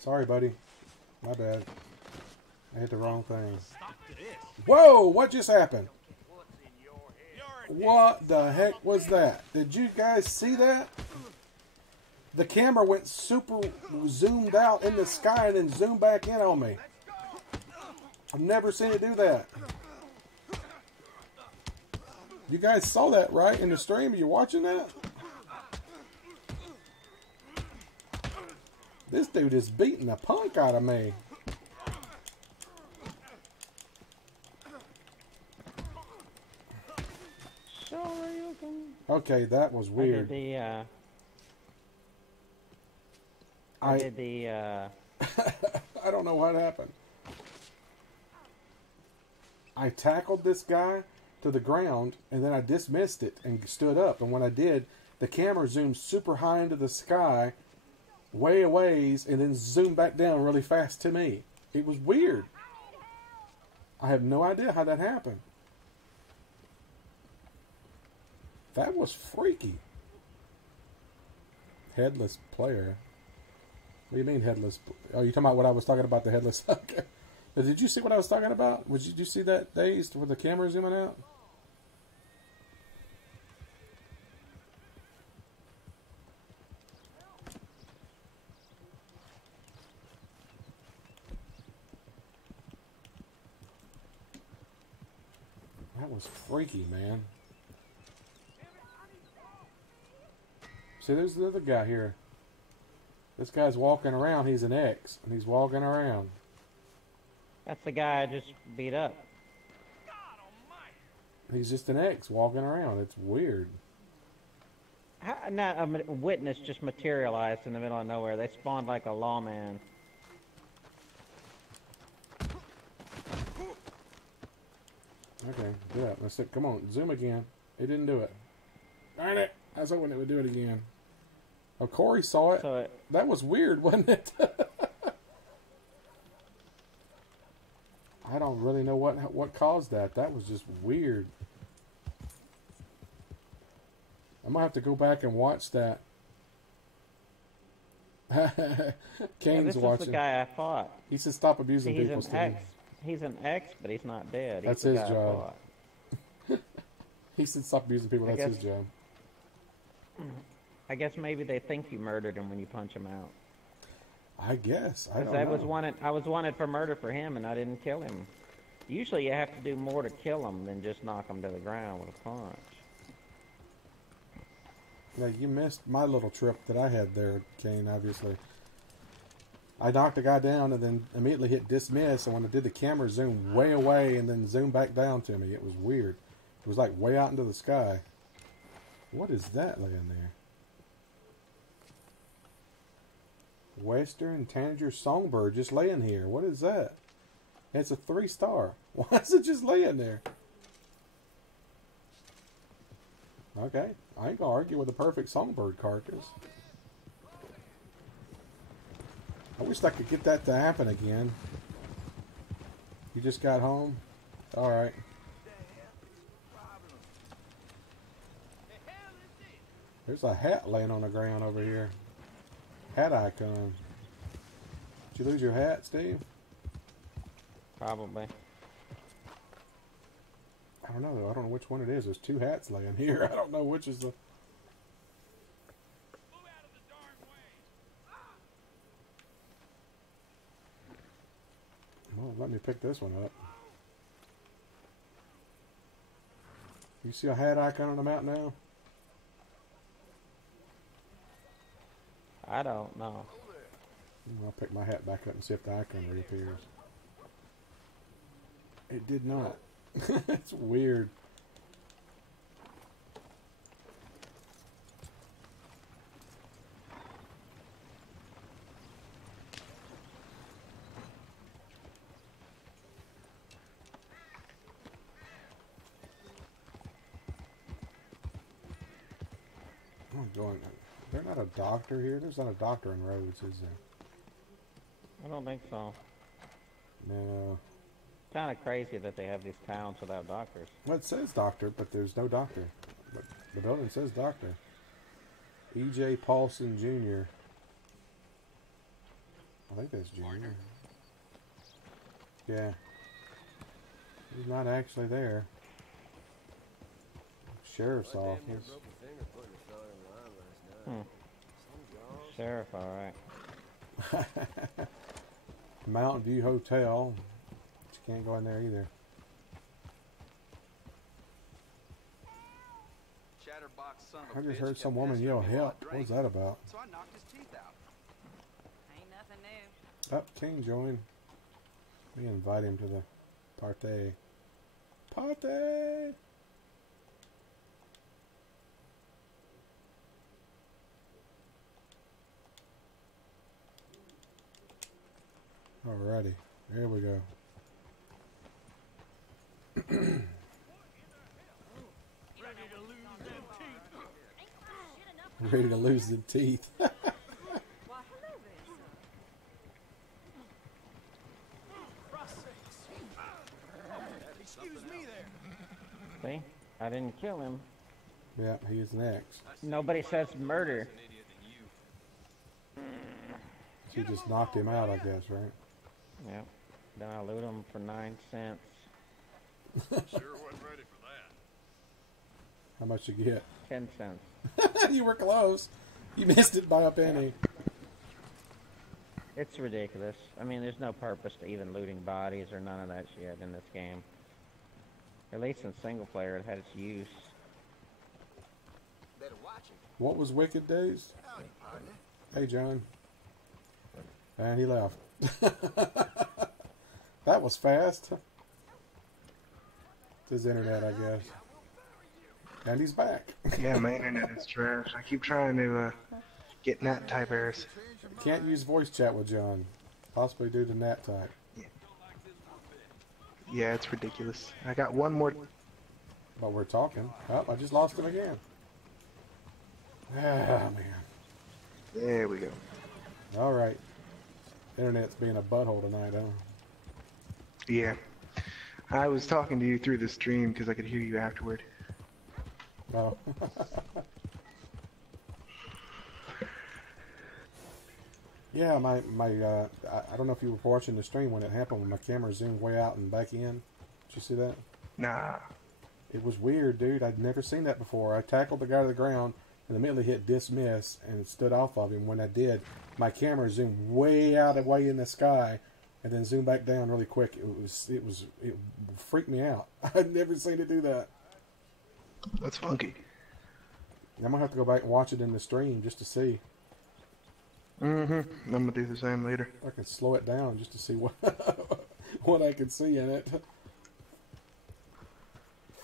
Sorry, buddy. My bad. I hit the wrong thing. Whoa! What just happened? What the heck was that? Did you guys see that? The camera went super zoomed out in the sky and then zoomed back in on me. I've never seen it do that. You guys saw that, right? In the stream? Are you watching that? This dude is beating the punk out of me. Okay, that was weird. I don't know what happened. I tackled this guy to the ground, and then I dismissed it and stood up. And when I did, the camera zoomed super high into the sky, way a ways, and then zoomed back down really fast to me. It was weird. I have no idea how that happened. That was freaky. Headless player. What do you mean headless? Oh, you talking about what I was talking about, the headless? Okay. Did you see what I was talking about? Did you see that, Dazed, with the camera zooming out? That was freaky, man. See, there's the other guy here. This guy's walking around. He's an X, and he's walking around. That's the guy I just beat up. He's just an X walking around. It's weird. Now, a witness just materialized in the middle of nowhere. They spawned like a lawman. Okay, do it. Let's see. Come on, zoom again. It didn't do it. Darn it! I was hoping it would do it again. Oh, Corey saw it. That was weird, wasn't it? I don't really know what caused that. That was just weird. I might have to go back and watch that. Kane's this watching. Is the guy I fought. He said stop abusing people, Steve. He's an X, but he's not dead. That's his job. He said stop abusing people. That's his job. I guess maybe they think you murdered him when you punch him out. I guess. I don't know. I was wanted for murder for him, and I didn't kill him. Usually you have to do more to kill him than just knock him to the ground with a punch. Yeah, you missed my little trip that I had there, Kane, obviously. I knocked the guy down and then immediately hit dismiss, and when I did, the camera zoomed way away and then zoomed back down to me. It was weird. It was like way out into the sky. What is that laying there? Western Tanager Songbird just laying here. What is that? It's a 3-star. Why is it just laying there? Okay. I ain't gonna argue with a perfect songbird carcass. I wish I could get that to happen again. You just got home? Alright. There's a hat laying on the ground over here. Hat icon. Did you lose your hat, Steve? Probably. I don't know. I don't know which one it is. There's 2 hats laying here. I don't know which is the... Well, let me pick this one up. You see a hat icon on the map now? I don't know. I'll pick my hat back up and see if the icon reappears. It did not. It's weird. I'm going. They're not a doctor here. There's not a doctor in Rhodes, is there? I don't think so. No. Kind of crazy that they have these towns without doctors. Well, it says doctor, but there's no doctor. But the building says doctor. E.J. Paulson Jr. I think that's Jr. Yeah. He's not actually there. sheriff's office. Sheriff, alright. Mountain View Hotel. But you can't go in there either. Chatterbox son of I a just bitch heard some kept woman pestering yell me while I help. What drank, was that about? So I knocked his teeth out. Ain't nothing new. Oh, King joined. We invite him to the party. Party! Alrighty, here we go. Ready to lose the teeth. Why, hello there, sir. Excuse me there. See? I didn't kill him. Yeah, he's next. Nobody says murder. She just knocked him out, I guess, right? Yep. Then I loot him for 9 cents. Sure wasn't ready for that. How much you get? 10 cents. You were close. You missed it by a penny. It's ridiculous. I mean, there's no purpose to even looting bodies or none of that shit in this game. At least in single player, it had its use. Better watch him. What was Wicked Days? Howdy, partner. Hey, John. And he left. That was fast. It's his internet, I guess. And he's back. Yeah, my internet is trash. I keep trying to get NAT type errors. Can't use voice chat with John. Possibly due to NAT type. Yeah, it's ridiculous. I got one more. But we're talking. Oh, I just lost him again. Ah, man. There we go. Alright. Internet's being a butthole tonight, huh? Yeah. I was talking to you through the stream because I could hear you afterward. Oh. Yeah, I don't know if you were watching the stream when it happened when my camera zoomed way out and back in. Did you see that? Nah. It was weird, dude. I'd never seen that before. I tackled the guy to the ground and immediately hit dismiss and stood off of him. When I did, my camera zoomed way out and way in the sky and then zoomed back down really quick. It freaked me out. I'd never seen it do that. That's funky. I'm gonna have to go back and watch it in the stream just to see. I'm gonna do the same later. I can slow it down just to see what what I can see in it.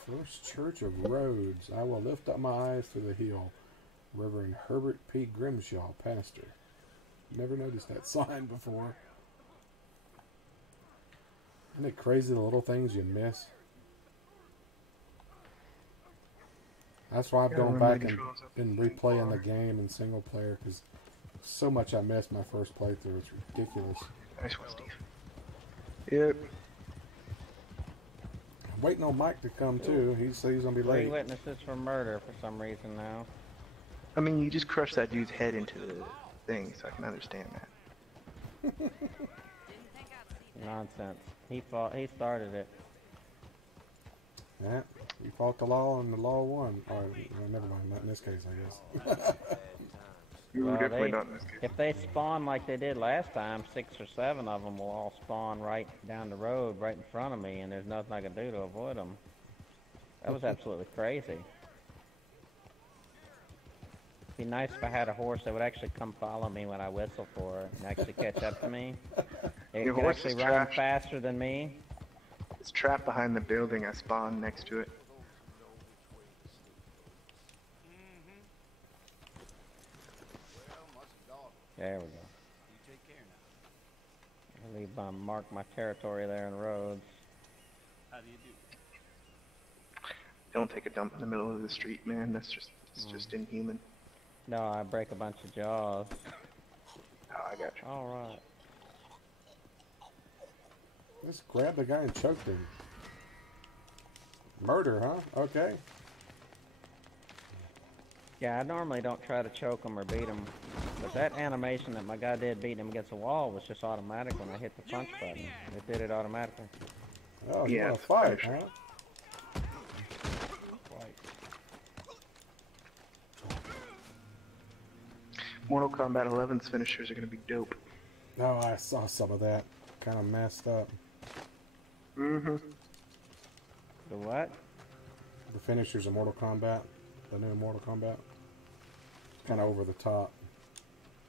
First Church of Rhodes. I will lift up my eyes to the hill. Reverend Herbert P. Grimshaw, pastor. Never noticed that sign before. Isn't it crazy the little things you miss? That's why I've gone back and been replaying the game in single player because so much I missed my first playthrough. It's ridiculous. Nice one, Steve. Yep. I'm waiting on Mike to come too. He says he's gonna be 3 late. witnesses for murder for some reason now. I mean, you just crushed that dude's head into the thing, so I can understand that. Didn't think I'd see that. Nonsense. He started it. Yeah, you fought the law and the law won. Or, well, never mind, not in this case, I guess. You're Well, definitely not in this case. if they spawn like they did last time, 6 or 7 of them will all spawn right down the road, right in front of me, and there's nothing I can do to avoid them. That was absolutely crazy. It'd be nice if I had a horse that would actually come follow me when I whistle for it and actually catch up to me. It Your could horse actually is run trash. faster than me. It's trapped behind the building. I spawned next to it. There we go. You take care now. I'll leave mark my territory there in Rhodes. How do you do? Don't take a dump in the middle of the street, man. It's just inhuman. No, I break a bunch of jaws. Oh, I got you. Alright. Just grabbed the guy and choked him. Murder, huh? Okay. Yeah, I normally don't try to choke him or beat him, but that animation that my guy did beating him against the wall was just automatic when I hit the punch button. It did it automatically. Oh, you Yeah, want to fight, for sure. huh? Mortal Kombat 11's finishers are gonna be dope. Oh, I saw some of that. Kind of messed up. Mm-hmm. The what? The finishers of Mortal Kombat. The new Mortal Kombat. Kind of over the top.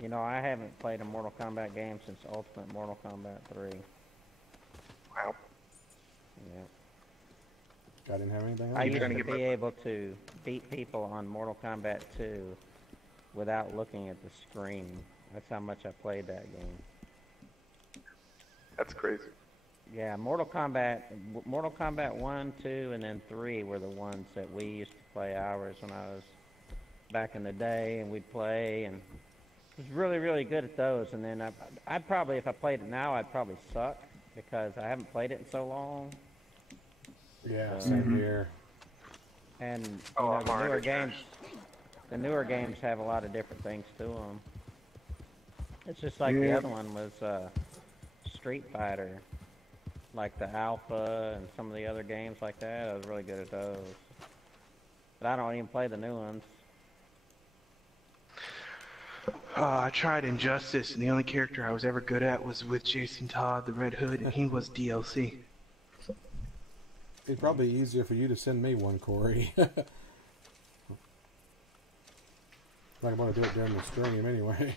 You know, I haven't played a Mortal Kombat game since Ultimate Mortal Kombat 3. Wow. Yeah. I didn't have anything I else. used trying to to get be able to beat people on Mortal Kombat 2 without looking at the screen. That's how much I played that game. That's crazy. Yeah, Mortal Kombat 1, 2, and then 3 were the ones that we used to play hours when I was back in the day, and we'd play, and was really, really good at those. And then I'd probably, if I played it now, I'd probably suck because I haven't played it in so long. Yeah, same here. And you Oh, know, I'm already the newer games have a lot of different things to them. It's just like the other one was Street Fighter, like the Alpha and some of the other games like that. I was really good at those. But I don't even play the new ones. I tried Injustice, and the only character I was ever good at was with Jason Todd, the Red Hood, and he was DLC. It'd probably be easier for you to send me one, Corey. I'm going to do it during the stream anyway.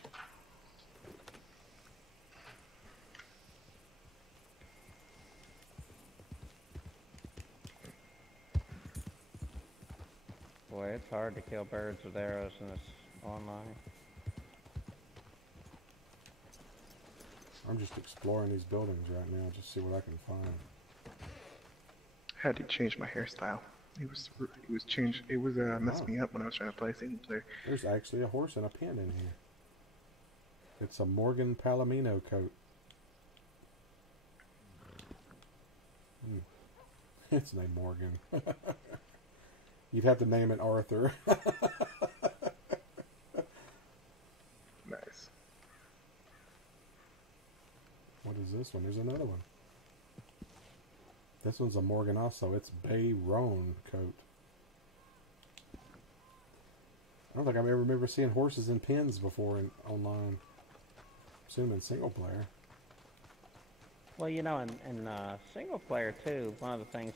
Boy, it's hard to kill birds with arrows in this online. I'm just exploring these buildings right now, just see what I can find. I had to change my hairstyle. It was messed me up when I was trying to play single player. There's actually a horse and a pin in here. It's a Morgan Palomino coat. It's named Morgan. You'd have to name it Arthur. Nice. What is this one? There's another one. This one's a Morgan also. It's Bay Roan coat. I don't think I've ever remember seeing horses in pins before online. Assume in single player. Well, you know, in single player too, one of the things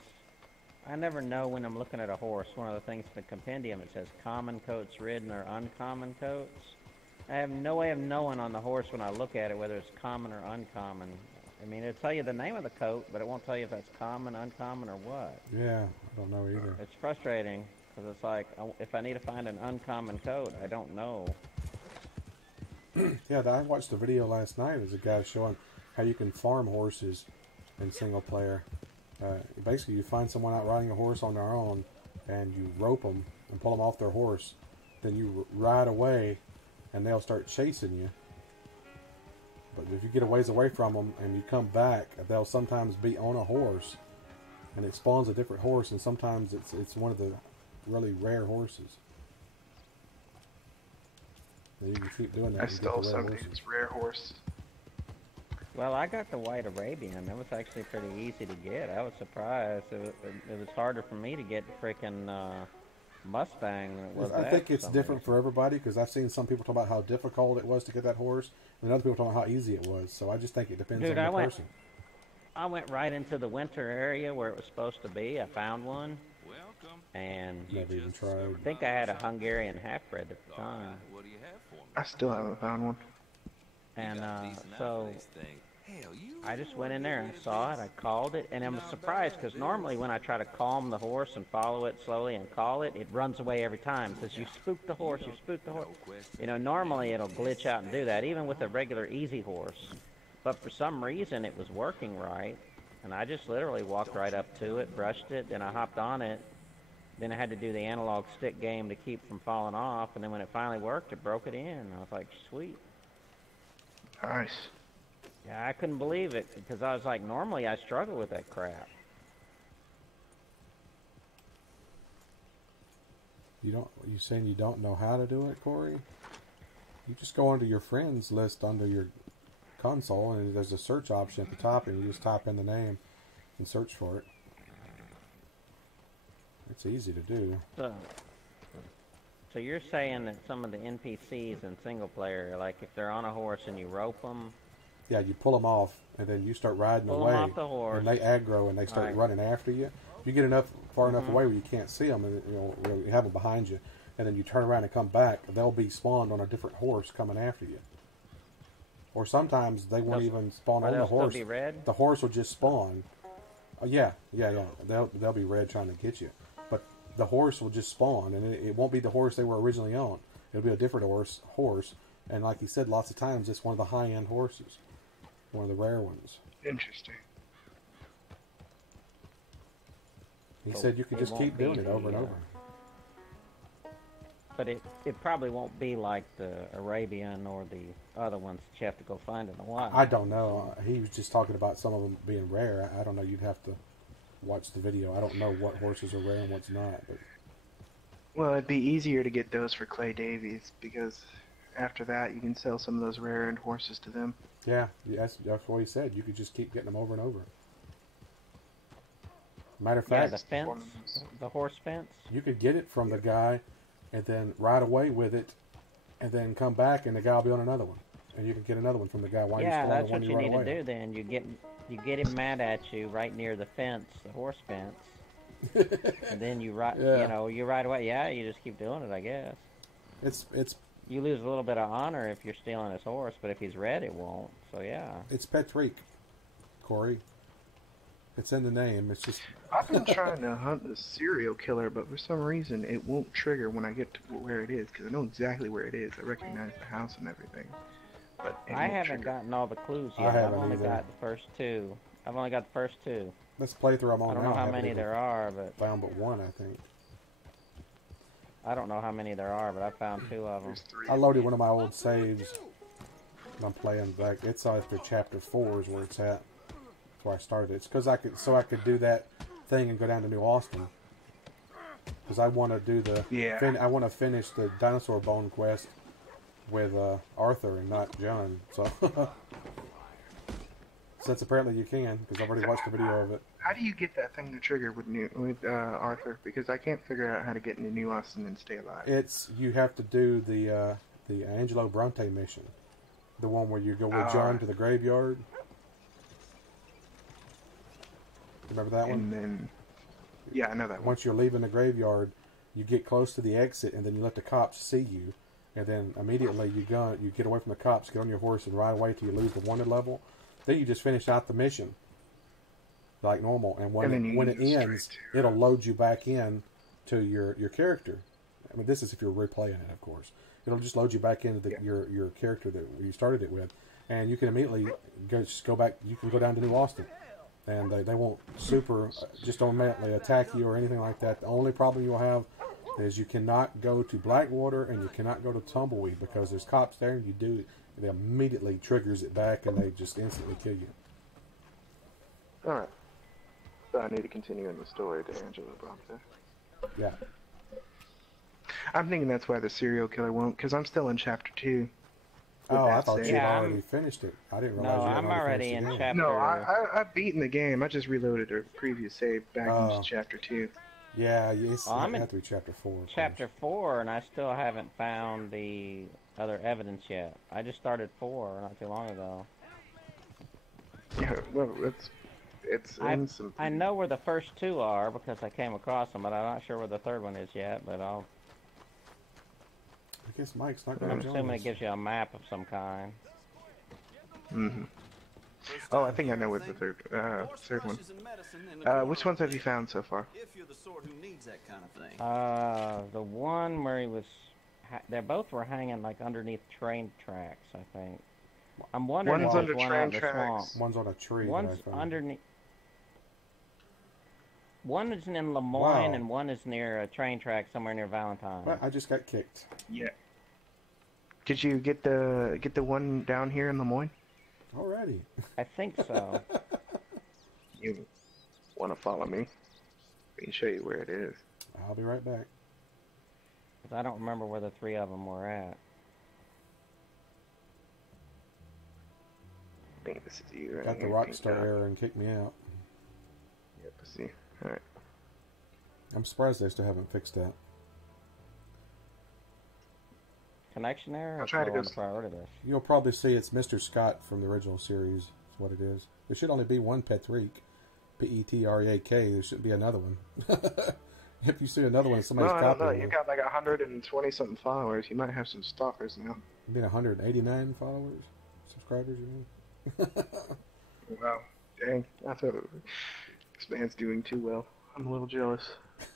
I never know when I'm looking at a horse. One of the things in the compendium, it says common coats ridden or uncommon coats. I have no way of knowing on the horse when I look at it whether it's common or uncommon. I mean, it'll tell you the name of the coat, but it won't tell you if that's common, uncommon, or what. Yeah, I don't know either. It's frustrating, because it's like, if I need to find an uncommon coat, I don't know. Yeah, I watched a video last night. There's a guy showing how you can farm horses in single player. Basically, you find someone out riding a horse on their own, and you rope them and pull them off their horse. Then you ride away, and they'll start chasing you. But if you get a ways away from them and you come back, they'll sometimes be on a horse, and it spawns a different horse, and sometimes it's one of the really rare horses. And you can keep doing that. I stole somebody's rare horse. Well, I got the White Arabian. It was actually pretty easy to get. I was surprised. It was harder for me to get the freaking Mustang than it was I that think it's for some different reason. for everybody, because I've seen some people talk about how difficult it was to get that horse, and other people talk about how easy it was. So I just think it depends Dude, on the person. I went right into the winter area where it was supposed to be. I found one, Welcome. and Never even tried. I think I had a Hungarian half-bred at the time. What do you have for me? I still haven't found one. And Decent so outlays thing. Hell, you I just went in there and saw it. I called it, and I was surprised because normally when I try to calm the horse and follow it slowly and call it, it runs away every time. It says, "You spooked the horse, you spooked the horse." You know, normally it'll glitch out and do that, even with a regular easy horse. But for some reason it was working right, and I just literally walked right up to it, brushed it, then I hopped on it. Then I had to do the analog stick game to keep from falling off, and then when it finally worked, it broke it in. I was like, sweet. Nice. Yeah, I couldn't believe it, because I was like, normally I struggle with that crap. You saying you don't know how to do it, Corey? You just go onto your friends list under your console, and there's a search option at the top, and you just type in the name and search for it. It's easy to do. So so you're saying that some of the NPCs in single player, like if they're on a horse and you rope them, Yeah, you pull them off, and then you start riding pull away, them off the horse. and they aggro, and they start Right. running after you. If you get far enough away where you can't see them, and you have them behind you, and then you turn around and come back, they'll be spawned on a different horse coming after you. Or sometimes they won't even spawn on the they'll horse. still be red? The horse will just spawn. Yeah. They'll be red trying to get you, but the horse will just spawn, and it won't be the horse they were originally on. It'll be a different horse, and like you said, lots of times it's one of the high-end horses, one of the rare ones. Interesting. He said you could just keep doing it over and over. But it probably won't be like the Arabian or the other ones that you have to go find in the wild. I don't know. He was just talking about some of them being rare. I don't know. You'd have to watch the video. I don't know what horses are rare and what's not. But Well, it'd be easier to get those for Clay Davies because after that you can sell some of those rare end horses to them. yeah, that's what he said. You could just keep getting them over and over. Matter of Yeah, fact, the fence, the horse fence. you could get it from the guy and then ride away with it and then come back and the guy will be on another one. And you can get another one from the guy while you're Yeah, still on that's the one what you you run need away to do on. then. You get him mad at you right near the fence, the horse fence. And then you ride, Yeah. you ride away. Yeah, you just keep doing it, I guess. It's You lose a little bit of honor if you're stealing his horse, but if he's red, it won't. So yeah. Petreak, Corey. It's in the name. It's just I've been trying to hunt the serial killer, but for some reason it won't trigger when I get to where it is, because I know exactly where it is. I recognize the house and everything. But it I won't haven't trigger. gotten all the clues I yet. I've haven't only either. got the first two. I've only got the first two. this playthrough I'm on I don't now. know how haven't many even there are, but found but one, I think. I don't know how many there are, but I found two of them. There's three. I loaded one of my old saves. And I'm playing back. It's after chapter 4 is where it's at. That's where I started. It's because I could do that thing and go down to New Austin. Because I want to do the Yeah. I want to finish the dinosaur bone quest with Arthur and not John. So since apparently you can, because I've already watched the video of it. How do you get that thing to trigger with Arthur? Because I can't figure out how to get into New Austin and stay alive. It's you have to do the Angelo Bronte mission, the one where you go with John to the graveyard. Remember that one? And then, yeah, I know that one. Once you're leaving the graveyard, you get close to the exit, and then you let the cops see you, and then immediately you get away from the cops, get on your horse, and ride away till you lose the wanted level. Then you just finish out the mission like normal, and when it ends, it'll load you back in to your character. I mean, this is if you're replaying it, of course. It'll just load you back into your character that you started it with, and you can immediately go back. You can go down to New Austin, and they won't just automatically attack you or anything like that. The only problem you'll have is you cannot go to Blackwater and you cannot go to Tumbleweed because there's cops there, and you do it immediately triggers it back, and they just instantly kill you. Alright. So I need to continue in the story to Angela Bronte. Yeah. I'm thinking that's why the serial killer won't, because I'm still in chapter 2. with Oh, I that thought save. you'd Yeah, already finished it. I didn't realize No, you had I'm already finished in the game. chapter. No, I've beaten the game. I just reloaded a previous save back into chapter 2. Yeah, it's I'm it in had to be chapter 4. of Chapter 4, and I still haven't found the other evidence yet. I just started 4 not too long ago. Yeah, well, it's in some... I know where the first 2 are because I came across them, but I'm not sure where the third one is yet. But course. I guess Mike's not I'm going to join assuming us. it gives you a map of some kind. Mm-hmm. Oh, I think I know what the third one. Which ones have you found so far? If you're the sort who needs that kind of thing. The one where he was, they both were hanging like underneath train tracks, I think. I'm wondering One's if under there's one train out in the swamp. tracks. One's on a tree. that One's I found. underneath. One is in Lemoyne, Wow. and one is near a train track somewhere near Valentine. Well, I just got kicked. Yeah. Did you get the one down here in Lemoyne? Already. I think so. You want to follow me? I can show you where it is. I'll be right back. 'Cause I don't remember where the 3 of them were at. I think this is you. Right Got the here. Rockstar error and kicked me out. Yep, I see. Alright. I'm surprised they still haven't fixed that. connection error? I'll Or try to go go on the priority list? You'll probably see it's Mr. Scott from the original series. That's what it is. There should only be one Petreak. Petreak. There should be another one. If you see another one, somebody's No, I don't know. copying You've it. got like 120 something followers. You might have some stalkers now. You mean 189 followers? Subscribers, you mean? Wow. Dang. I thought this man's doing too well. I'm a little jealous.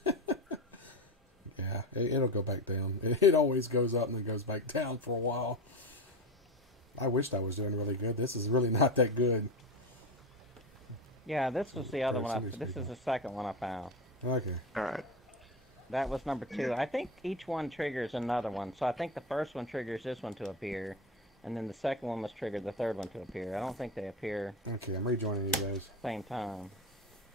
Yeah, it'll go back down. It always goes up and then goes back down for a while. I wished I was doing really good. This is really not that good. Yeah, this was the other one. Seriously This is speaking. the second one I found. Okay. Alright. That was number 2. I think each one triggers another one. So I think the first one triggers this one to appear, and then the second one must trigger the third one to appear. I don't think they appear Okay, I'm rejoining you guys. same time.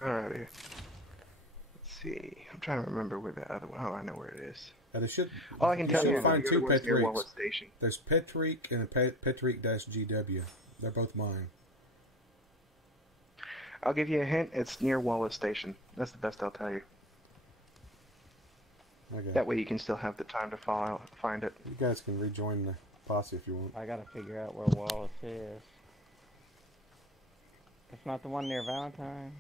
Alrighty. Let's see. I'm trying to remember where the other one. Oh, I know where it is. And it should. All I can tell should you is that find the two other one's near Petreaks. Wallet Station. There's Petreak and a Petreak-GW. They're both mine. I'll give you a hint. It's near Wallet Station. That's the best I'll tell you. Okay. That way you can still have the time to find it. You guys can rejoin the posse if you want. I gotta figure out where Wallace is. It's not the one near Valentine.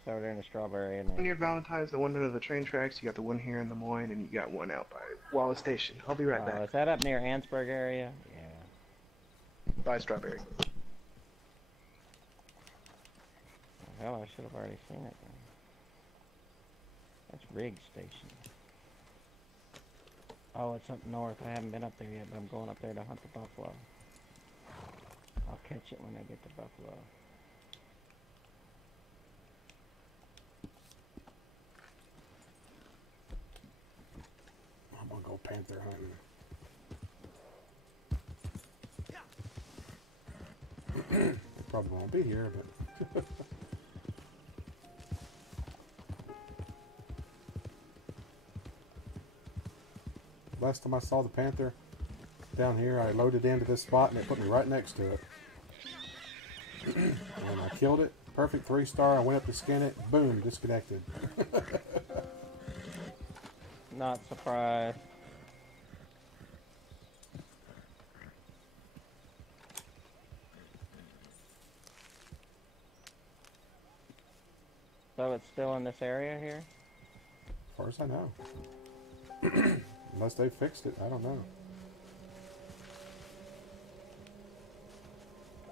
It's over there in the strawberry, isn't it? Near Valentine's, the one under the train tracks. You got the one here in Des Moines, and you got one out by Wallet Station. I'll be right Oh, back. is that up near Ansburg area? Yeah. Bye, Strawberry. Hell, I should have already seen it then. That's Riggs Station. Oh, it's up north. I haven't been up there yet, but I'm going up there to hunt the buffalo. I'll catch it when I get to Buffalo. I'm gonna go panther hunting. Probably won't be here, but last time I saw the panther down here, I loaded into this spot and it put me right next to it. And I killed it. Perfect 3-star. I went up to skin it. Boom, disconnected. Not surprised. So it's still in this area here? As far as I know. Unless they fixed it, I don't know.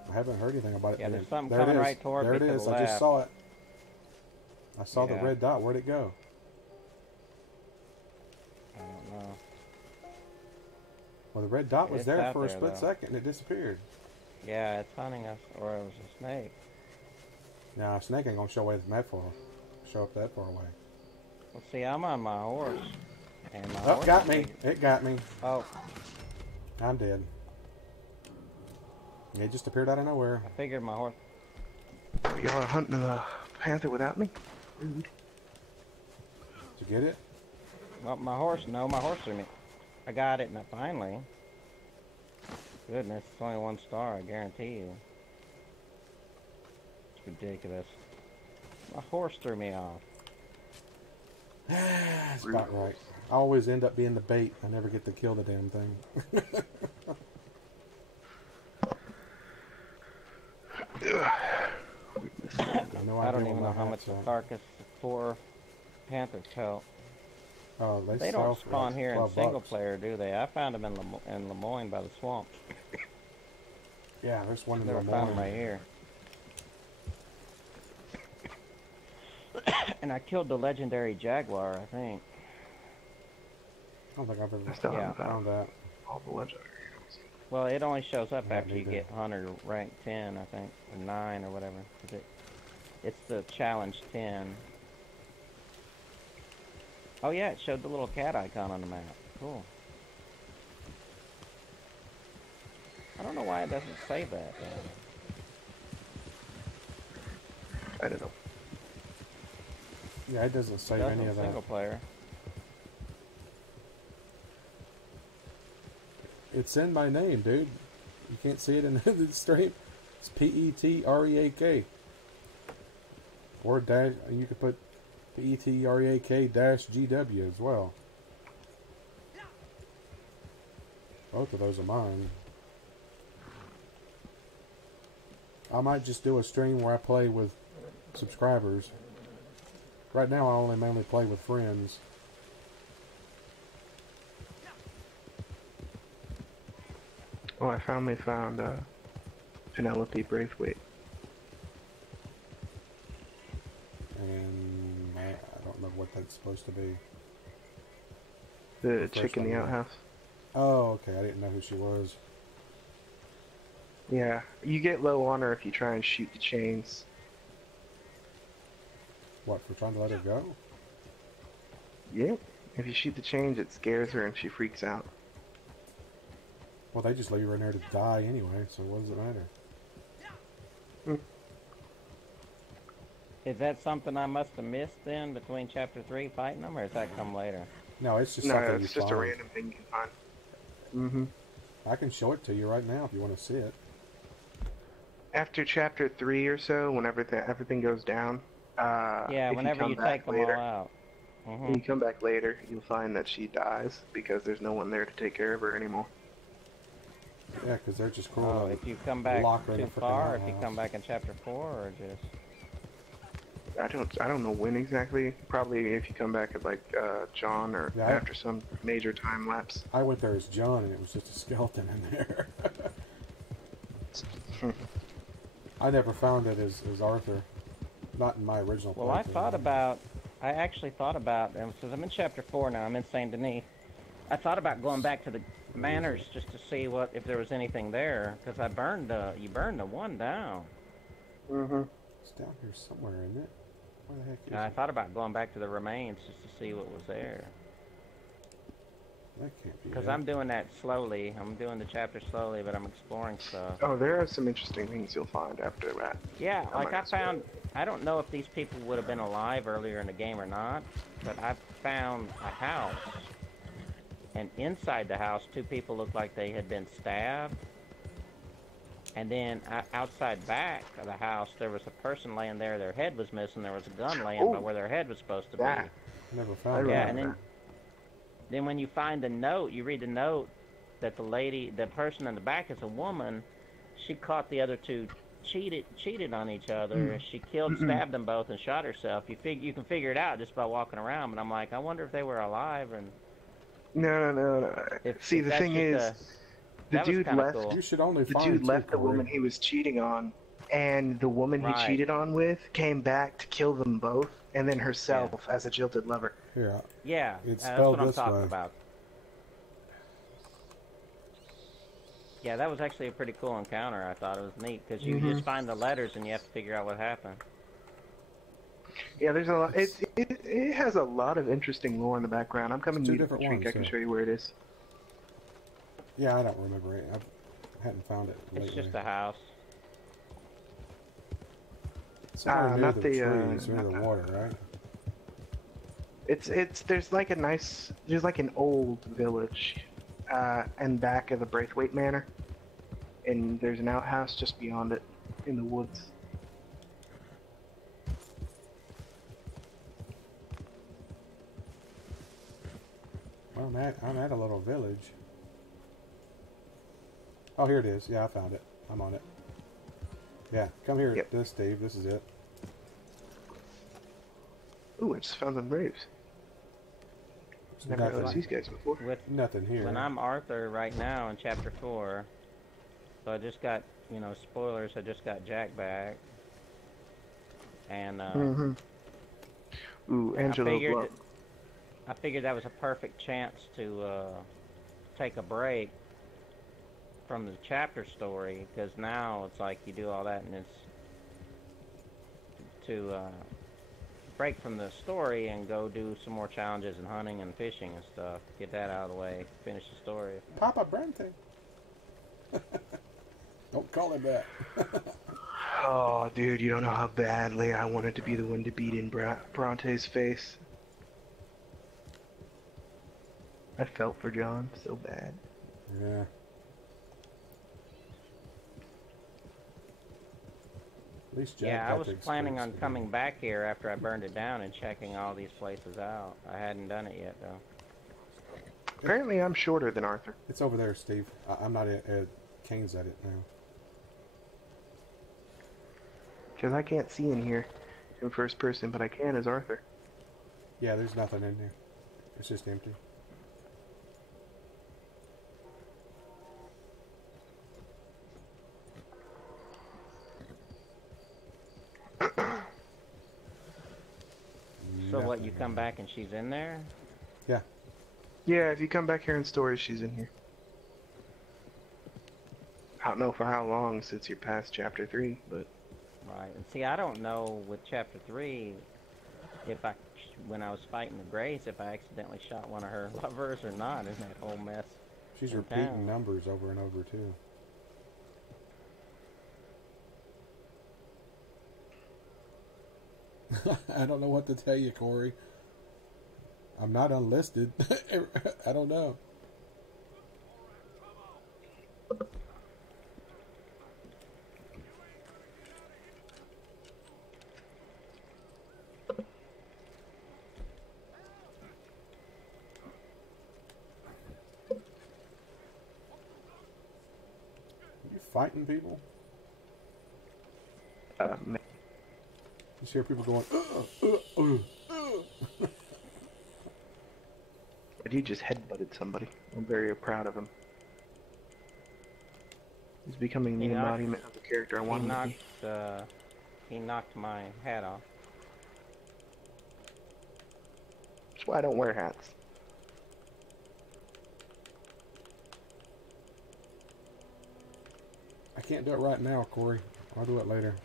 I haven't heard anything about it. Yeah, yet. there's something There it coming is. right toward There me it to is. the I just left. saw it. I saw the Yeah. red dot. Where'd it go? I don't know. Well, the red dot was It's there out for a there, split though. second and it disappeared. Yeah, it's hunting us, or it was a snake. Now, a snake ain't gonna show away that far. Show up that far away. Well, see, I'm on my horse. And my Oh, horse got is me. big. It got me. Oh, I'm dead. It just appeared out of nowhere. I figured my horse. Y'all are hunting the panther without me? Rude. Did you get it? Well, my horse. No, my horse threw me. I got it, and finally. Goodness, it's only 1 star. I guarantee you. It's ridiculous. My horse threw me off. That's about right. I always end up being the bait. I never get to kill the damn thing. I know I don't deal even with know my how hat, much the so- carcass for Panthers help. Oh, They sell don't for spawn here in $12. single player, do they? I found them in Lemoyne by the swamp. Yeah, there's one in Never the found them morning. right here. And I killed the legendary jaguar, I think. I don't think I've ever I still Yeah. haven't found found that. all the legendary animals. Well, it only shows up Yeah, after me you too. get hunter rank 10, I think, or 9 or whatever. It's the challenge 10. Oh yeah, it showed the little cat icon on the map. Cool. I don't know why it doesn't say that, though. I don't know. Yeah, it doesn't save Doesn't any of that. single player. It's in my name, dude. You can't see it in the stream. It's Petreak. Or dash. You could put Petreak -GW as well. Both of those are mine. I might just do a stream where I play with subscribers. Right now I only mainly play with friends. Oh, I finally found Penelope Braithwaite. And I don't know what that's supposed to be. The chick in the outhouse. Oh, okay. I didn't know who she was. Yeah, you get low on her if you try and shoot the chains. What, for trying to let her go? Yep. If you shoot the chains, it scares her and she freaks out. Well, they just leave her in there to die anyway, so what does it matter? Is that something I must have missed then between chapter 3 fighting them, or does that come later? No, it's just No, something you it's just a find. random thing you can find. Mm-hmm. I can show it to you right now if you want to see it. After chapter 3 or so, when everything goes down, Yeah, if whenever you come back take them later, all out. when you come back later, you'll find that she dies because there's no one there to take care of her anymore. Yeah, because they're just cool. Oh, if you come back lock her in too the frickin' far, if you outhouse. come back in chapter 4, or just... I don't know when exactly. Probably if you come back at like John or Yeah, after some major time lapse. I went there as John, and it was just a skeleton in there. I never found it as Arthur. Not in my original Well, I playthrough. actually thought about, and since I'm in chapter 4 now, I'm in Saint Denis, I thought about going back to the manors just to see if there was anything there, because you burned the one down. Mm-hmm. It's down here somewhere, isn't it? Where the heck is And I it? thought about going back to the remains just to see what was there. That can't be Because it. I'm doing that slowly. I'm doing the chapter slowly, but I'm exploring stuff. Oh, there are some interesting things you'll find after that. Yeah, I like might I as well. found, I don't know if these people would have been alive earlier in the game or not, but I found a house. And inside the house, 2 people looked like they had been stabbed. And then outside back of the house, there was a person laying there. Their head was missing. There was a gun laying by where their head was supposed to be. That. Never I found Yeah, it. and then when you find the note, you read the note that the person in the back is a woman. She caught the other 2 cheated on each other. She stabbed them both, and shot herself. You can figure it out just by walking around. But I'm like, I wonder if they were alive. And No. See, if the that's thing just is, the that was dude kinda left. cool. You should only The find dude 2, left the Corey. woman he was cheating on, and the woman he Right. cheated on with came back to kill them both, and then herself as a jilted lover. Here, Yeah, It's that's spelled what I'm this talking way. about. Yeah, that was actually a pretty cool encounter. I thought it was neat because you just find the letters and you have to figure out what happened. Yeah, there's a lot. It has a lot of interesting lore in the background. I'm coming It's to 2 the different drink. ones, I can yeah. show you where it is. Yeah, I don't remember it. I hadn't found it lately. It's just a house. Somewhere near not the the, trees, near not the the- water, right? There's like an old village, and back of the Braithwaite Manor, and there's an outhouse just beyond it, in the woods. Well, I'm at a little village. Oh, here it is. Yeah, I found it. I'm on it. Yeah, come here, Yep. Steve. This is it. Ooh, I just found some graves. There's Never realized nothing, these guys before. nothing here. When I'm Arthur right now in chapter 4, so I just got, spoilers, I just got Jack back. And Ooh, Angelo Blunt. I figured that was a perfect chance to take a break from the chapter story, because now it's like you do all that and it's to break from the story and go do some more challenges and hunting and fishing and stuff. Get that out of the way, finish the story. Papa Brenton. Don't call him that. Oh, dude, you don't know how badly I wanted to be the one to beat in Bronte's face. I felt for John so bad. Yeah. At least Jack Yeah, I got was the planning on experience coming again. back here after I burned it down and checking all these places out. I hadn't done it yet, though. Apparently, I'm shorter than Arthur. It's over there, Steve. I'm not at Kane's at it now. Because I can't see in here in first person, but I can as Arthur. Yeah, there's nothing in there. It's just empty. So what, you come back and she's in there? Yeah. Yeah, if you come back here in storage, she's in here. I don't know for how long since you're past chapter 3, but... Right. And see, I don't know with chapter 3 if when I was fighting the Grace, if I accidentally shot one of her lovers or not in that whole mess. She's repeating numbers over and over, too. I don't know what to tell you, Corey. I'm not unlisted. I don't know. You fighting people? Man. You hear people going, But he just headbutted somebody. I'm very proud of him. He's becoming the embodiment of the character I want him to be. He knocked my hat off. That's why I don't wear hats. I can't do it right now, Corey. I'll do it later.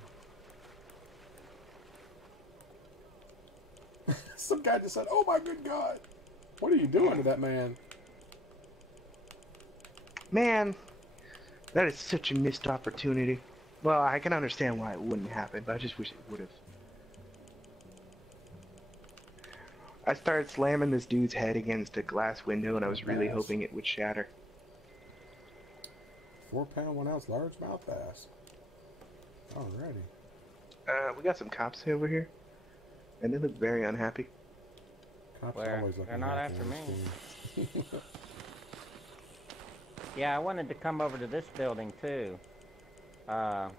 Some guy just said, "Oh my good God. What are you doing to that man?" Man, that is such a missed opportunity. Well, I can understand why it wouldn't happen, but I just wish it would have. I started slamming this dude's head against a glass window, and I was really hoping it would shatter. 4-pound, 1 ounce largemouth bass. Alrighty. We got some cops over here, and they look very unhappy. Cops Where? always They're not happy after on me. this game. Yeah, I wanted to come over to this building too. The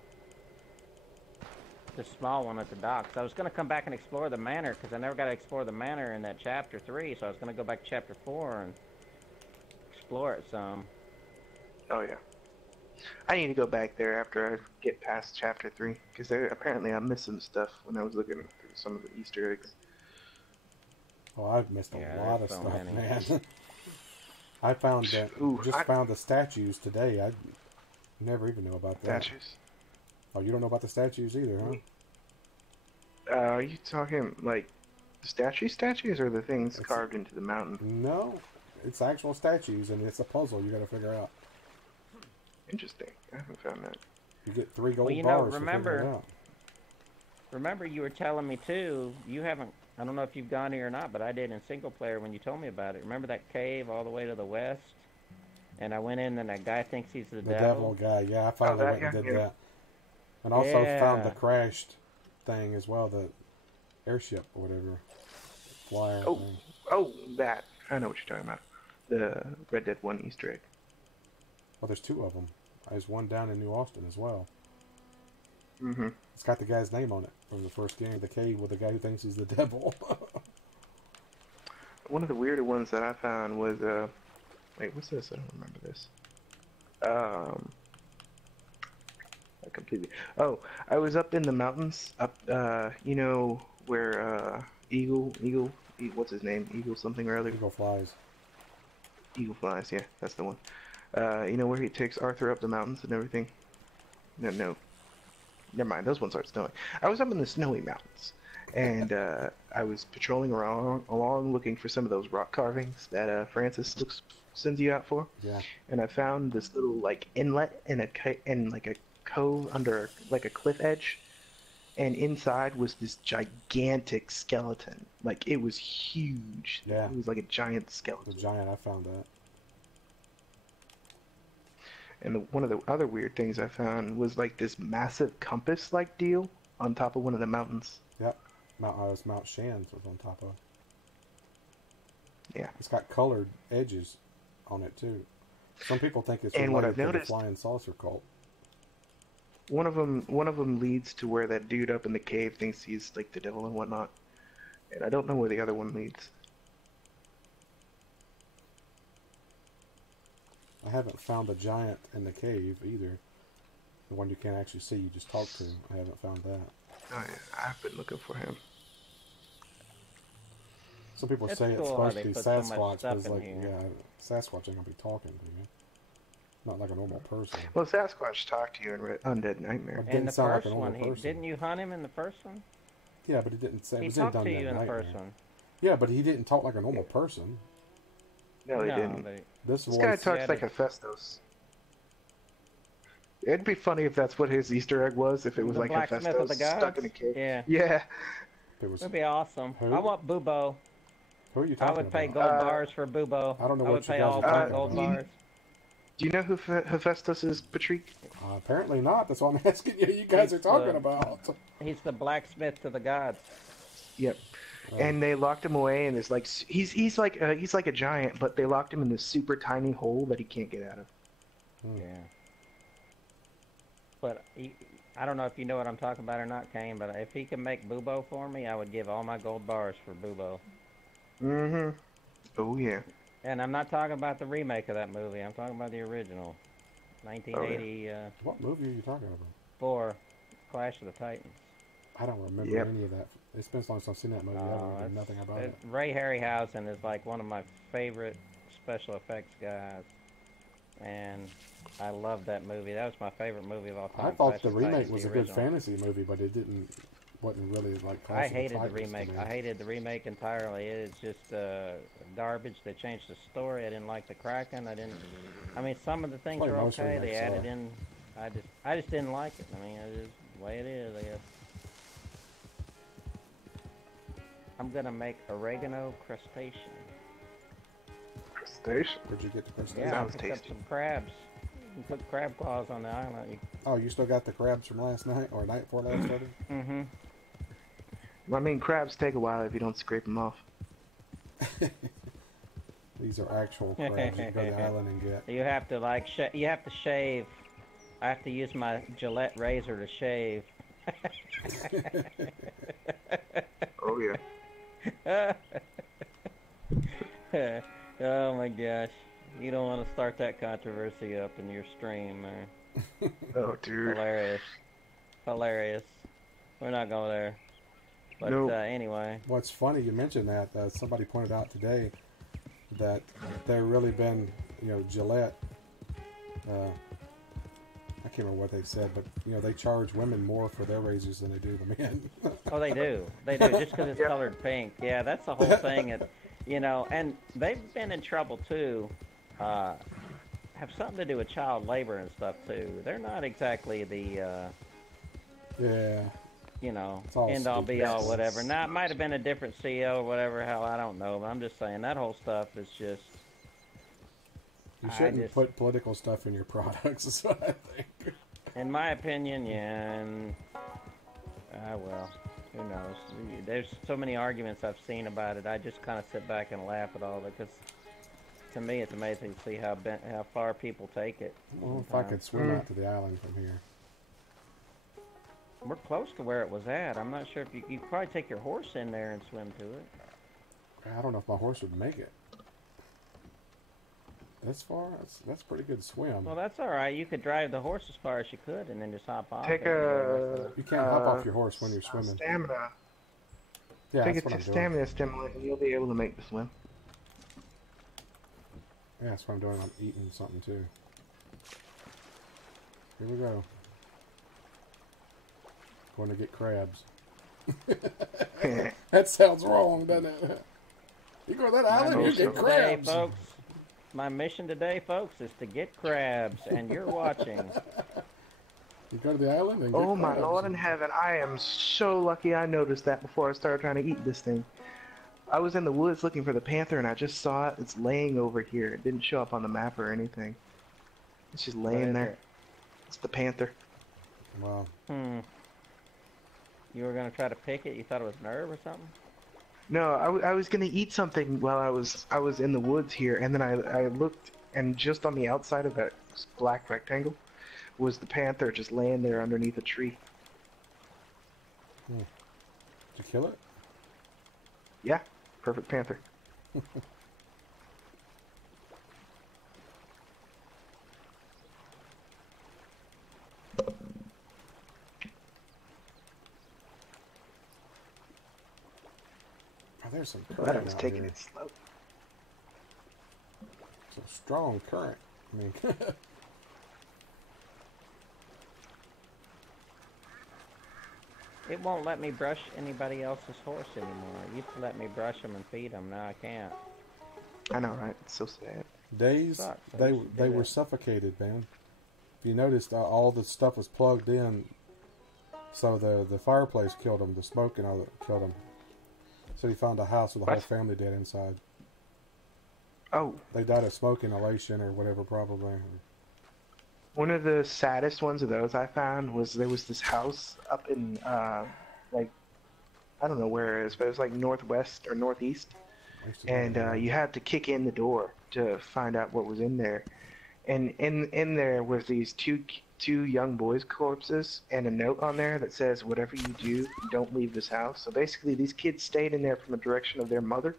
small one at the docks. I was going to come back and explore the manor because I never got to explore the manor in that chapter 3, so I was going to go back to chapter 4 and explore it some. Oh yeah. I need to go back there after I get past chapter 3, because apparently I missed some stuff when I was looking through some of the Easter eggs. Oh, I've missed a lot of so stuff, many. man. I found that. Found the statues today. I never even knew about that. Statues? Oh, you don't know about the statues either, huh? Are you talking like statues or the things carved into the mountain? No, it's actual statues, and it's a puzzle you got to figure out. Interesting. I haven't found that. You get 3 gold Well, bars for remember, figuring it out. remember you were telling me too, you haven't, I don't know if you've gone here or not, but I did in single player when you told me about it. Remember that cave all the way to the west? And I went in and that guy thinks he's the devil. Guy, yeah, I finally went and did that. And also found the crashed thing as well, the airship or whatever. Flyer thing. Oh, that. I know what you're talking about. The Red Dead 1 Easter egg. Well, there's 2 of them. There's one down in New Austin as well. Mm-hmm. It's got the guy's name on it from the first game, the cave with the guy who thinks he's the devil. One of the weirder ones that I found was, wait, what's this? I don't remember this. I completely... Oh, I was up in the mountains, up, you know, where, what's his name? Eagle something or other? Eagle flies. Eagle flies, yeah, that's the one. You know where he takes Arthur up the mountains and everything? No. Never mind, those ones aren't snowing. I was up in the snowy mountains, and I was patrolling along looking for some of those rock carvings that Francis sends you out for. Yeah. And I found this little like inlet in like a cove under like a cliff edge, and inside was this gigantic skeleton. Like it was huge. Yeah. It was like a giant skeleton. The giant, I found that. And one of the other weird things I found was like this massive compass-like deal on top of one of the mountains. Yep. Mount Shands was on top of. Yeah. It's got colored edges on it too. Some people think it's And what related I've to the noticed- flying saucer cult. One of them leads to where that dude up in the cave thinks he's like the devil and whatnot. And I don't know where the other one leads. I haven't found the giant in the cave either. The one you can't actually see, you just talk to. I haven't found that. Oh, yeah, I've been looking for him. Some people It's say it's cool how supposed they to be put so much Sasquatch, stuff but it's in like, here. yeah, Sasquatch ain't gonna be talking to you. Not like a normal person. Well, Sasquatch talked to you in Undead Nightmare. It In didn't the sound like first a one, normal person. didn't you hunt him in the first one? Yeah, but he didn't say. It He was talked done to that you in the nightmare. first one. Yeah, but he didn't talk like a normal person. No, he didn't. But This This voice, guy talks Yeah, like Hephaestus. It'd be funny if that's what his Easter egg was, if it was the like blacksmith of Hephaestus the gods. stuck in a cave. Yeah, Yeah. it was. that'd be awesome. Who? I want Bubo. Who are you I talking would pay about? gold bars for Bubo. I don't know I what would you pay guys all are my talking gold about. bars. Do you know who Hephaestus is, Petreak? Apparently not. That's what I'm asking you. You guys are talking about. He's the blacksmith to the gods. Yep. And they locked him away, and it's like he's like a giant, but they locked him in this super tiny hole that he can't get out of. Yeah. But I don't know if you know what I'm talking about or not, Kane, but if he can make Bubo for me, I would give all my gold bars for Bubo. Mm-hmm. Oh, yeah. And I'm not talking about the remake of that movie. I'm talking about the original. 1984, What movie are you talking about? Clash of the Titans. I don't remember Yep. any of that. It's been so long since I've seen that movie. I don't remember nothing about it. Ray Harryhausen is like one of my favorite special effects guys. And I love that movie. That was my favorite movie of all time. I thought Clash the of Titans, remake the was a good original. fantasy movie, but it wasn't really like. Clash I of the hated the Titans to remake. me. I hated the remake entirely. It's just garbage. They changed the story. I didn't like the Kraken. I mean, some of the things Like are most okay. They remakes added are. in. I just didn't like it. I mean, it is the way it is, I guess. I'm gonna make oregano crustacean. Crustacean. Where'd you get the crustacean? Yeah, I Sounds picked up tasty. some crabs. You can put crab claws on the island. Oh, you still got the crabs from last night or night before last started? Mm-hmm. I mean, crabs take a while if you don't scrape them off. These are actual crabs you can go to the island and get. You have to you have to shave. I have to use my Gillette razor to shave. Oh, yeah. Oh my gosh. You don't want to start that controversy up in your stream, man. Oh, dude. Hilarious. Hilarious. We're not going there. But Nope. Anyway. What's funny, you mentioned that. Somebody pointed out today that there really been, Gillette. I can't remember what they said, but they charge women more for their razors than they do the men. Oh, they do. They do, just because it's Yep. colored pink. Yeah, that's the whole thing. And they've been in trouble, too. Have something to do with child labor and stuff, too. They're not exactly the, Yeah. It's all end-all, stupid. be-all, whatever. Now, it might have been a different CEO or whatever, hell, I don't know. But I'm just saying, that whole stuff is just... You shouldn't put political stuff in your products, is what I think. In my opinion, yeah, and... well, who knows? There's so many arguments I've seen about it. I just kind of sit back and laugh at all of it, because to me it's amazing to see how far people take it. Well, if I could swim out to the island from here. We're close to where it was at. I'm not sure if you could probably take your horse in there and swim to it. I don't know if my horse would make it. This far? That's a pretty good swim. Well, that's all right. You could drive the horse as far as you could and then just hop off. Take it. You can't hop off your horse when you're swimming. Stamina. Yeah, Take that's it what to I'm doing. stamina stimulant, and you'll be able to make the swim. Yeah, that's what I'm doing. I'm eating something too. Here we go. Going to get crabs. That sounds wrong, doesn't it? You go to that island, you get crabs. Folks, my mission today, folks, is to get crabs, and you're watching. You go to the island and get Oh my crabs. Lord in heaven, I am so lucky I noticed that before I started trying to eat this thing. I was in the woods looking for the panther and I just saw it. It's laying over here. It didn't show up on the map or anything. It's just What laying is there. it? It's the panther. Wow. You were going to try to pick it? You thought it was nerve or something? No, I was gonna eat something while I was in the woods here, and then I looked and just on the outside of that black rectangle was the panther just laying there underneath a tree. Did you kill it? Yeah, perfect panther. Oh, there's some Glad I current was out taking here. it slow. Some strong current. I mean, It won't let me brush anybody else's horse anymore. It used to let me brush them and feed them. Now I can't. I know, right? It's so sad. days Sucks. I they used to do they were that. suffocated, man. If you noticed, all the stuff was plugged in, so the fireplace killed them. The smoke and all that killed them. So he found a house with a whole What? family dead inside. Oh, They died of smoke inhalation or whatever, probably. one of the saddest ones of those I found was there was this house up in, like, I don't know where it is, but it was like northwest or northeast. I used to do And that. you had to kick in the door to find out what was in there. And in there was these two young boys' corpses and a note on there that says, "Whatever you do, don't leave this house." So basically, these kids stayed in there from the direction of their mother,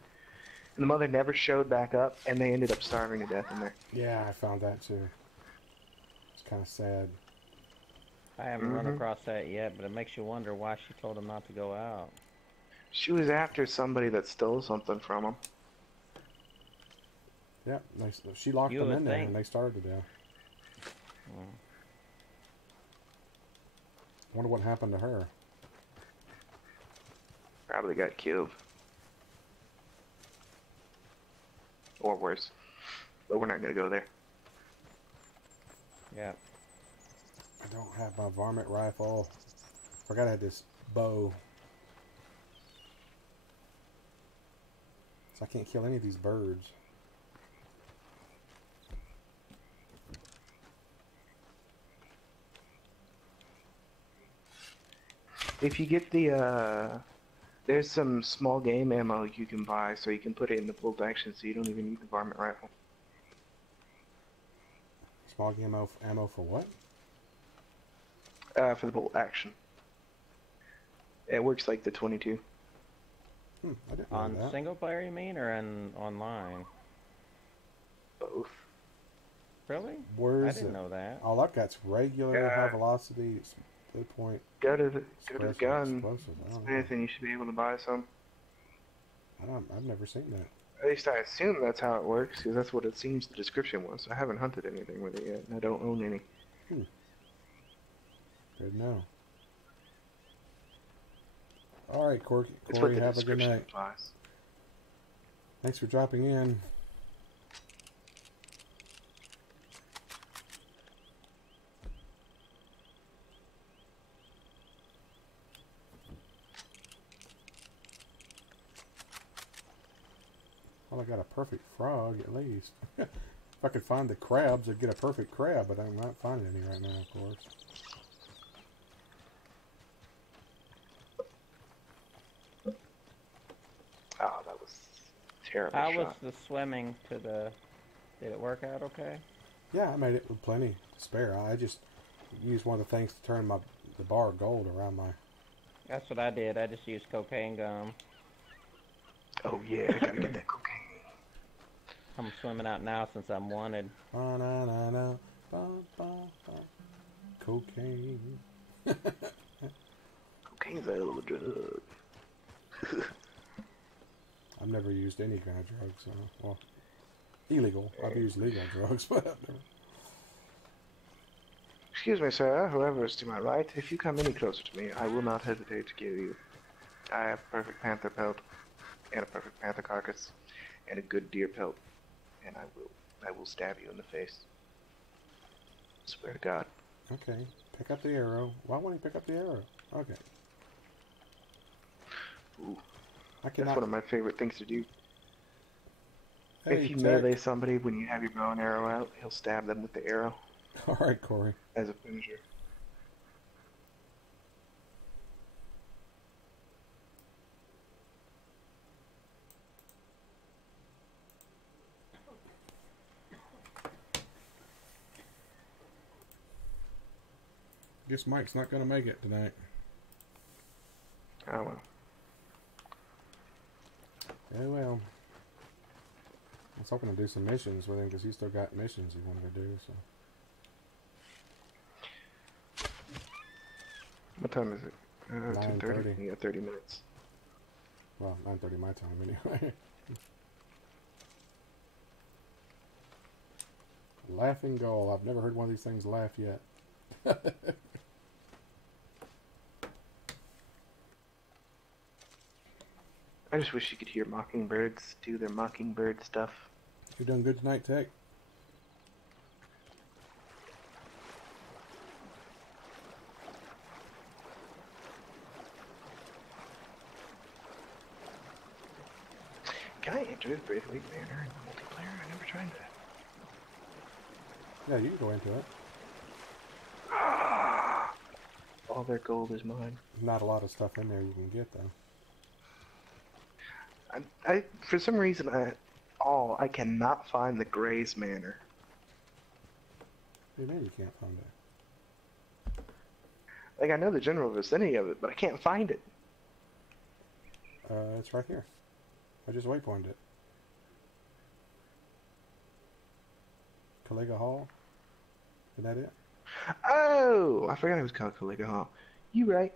and the mother never showed back up, and they ended up starving to death in there. Yeah, I found that too. It's kind of sad. I haven't run across that yet, but it makes you wonder why she told him not to go out. She was after somebody that stole something from them. Yeah, she locked You them would in there think. and they started to death. Wonder what happened to her. Probably got killed. Or worse. But we're not going to go there. Yeah. I don't have my varmint rifle. Forgot I had this bow. So I can't kill any of these birds. If you get the, there's some small game ammo you can buy so you can put it in the bolt action so you don't even need the varmint rifle. Small ammo for what? For the bolt action. It works like the 22. I didn't know On that. single player, you mean, or on online? Both. Really? Where I is didn't it? know that. All I've got's regular Yeah. high velocity, split point, Go to the explosive, gun. explosive. I don't know. Anything, you should be able to buy some. I've never seen that. At least I assume that's how it works, because that's what it seems the description was. I haven't hunted anything with it yet, and I don't own any. Good to know. All right, Corey, It's what the have a good description night. implies. Thanks for dropping in. Well, I got a perfect frog at least. If I could find the crabs, I'd get a perfect crab, but I'm not finding any right now, of course. Oh, that was a terrible How was shot. the swimming to the... Did it work out okay? Yeah, I made it with plenty to spare. I just used one of the things to turn the bar of gold around my... That's what I did. I just used cocaine gum. Oh yeah, I gotta get that cocaine. I'm swimming out now since I'm wanted. Ba-na-na-na, ba-ba-ba. Cocaine. Cocaine's a hell of a drug. I've never used any kind of drugs, so, well, illegal. I've used legal drugs, but I've never. Excuse me, sir, whoever is to my right, if you come any closer to me, I will not hesitate to kill you. I have a perfect panther pelt, and a perfect panther carcass, and a good deer pelt, and I will stab you in the face. Swear to God. Okay, pick up the arrow. Why won't he pick up the arrow? Okay. Ooh, I that's cannot. one of my favorite things to do. Hey, If you Tech. melee somebody when you have your bow and arrow out, he'll stab them with the arrow All right, Corey. as a finisher. Guess Mike's not going to make it tonight. Oh well. Yeah, well. I was hoping to do some missions with him because he's still got missions he wanted to do. So. What time is it? 9:30. 10:30. You got 30 minutes. Well, 9:30 my time anyway. Laughing goal. I've never heard one of these things laugh yet. I just wish you could hear mockingbirds do their mockingbird stuff. You done good tonight, Tech? Can I enter this Braithwaite Manor in multiplayer? I never tried that. Yeah, you can go into it. All their gold is mine. Not a lot of stuff in there you can get though. I for some reason I cannot find the Gray's Manor. What do you mean you can't find it? Like I know the general vicinity of it, but I can't find it. It's right here. I just waypointed it. Caligula Hall? Isn't that it? Oh, I forgot it was called Caligula Hall. You right.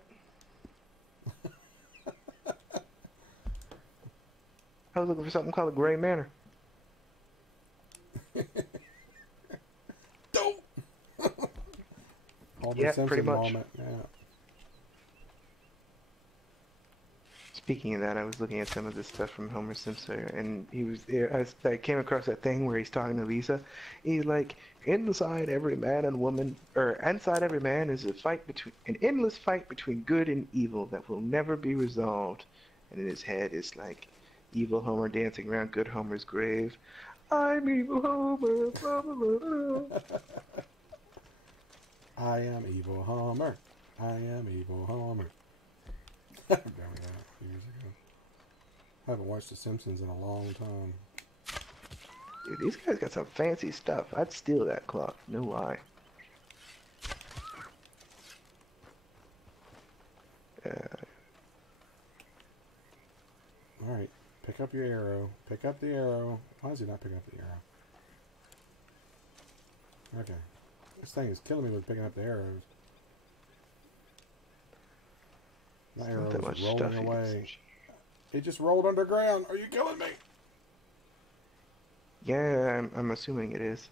I was looking for something called the Gray Manor. Don't! Homer Yeah, Simpson pretty much. moment. Yeah. Speaking of that, I was looking at some of this stuff from Homer Simpson, and I came across that thing where he's talking to Lisa. He's like, inside every man and woman, or inside every man is an endless fight between good and evil that will never be resolved. And in his head is like, evil Homer dancing around good Homer's grave. I'm evil Homer. Blah, blah, blah, blah. I am evil Homer. I am evil Homer. Years ago. I haven't watched The Simpsons in a long time. Dude, these guys got some fancy stuff. I'd steal that clock, no lie. Alright, pick up your arrow. Pick up the arrow. Why does he not pick up the arrow? Okay. This thing is killing me with picking up the arrows. My arrow Not that is much stuff rolling you can away. see. It just rolled underground. Are you killing me? Yeah, I'm assuming it is.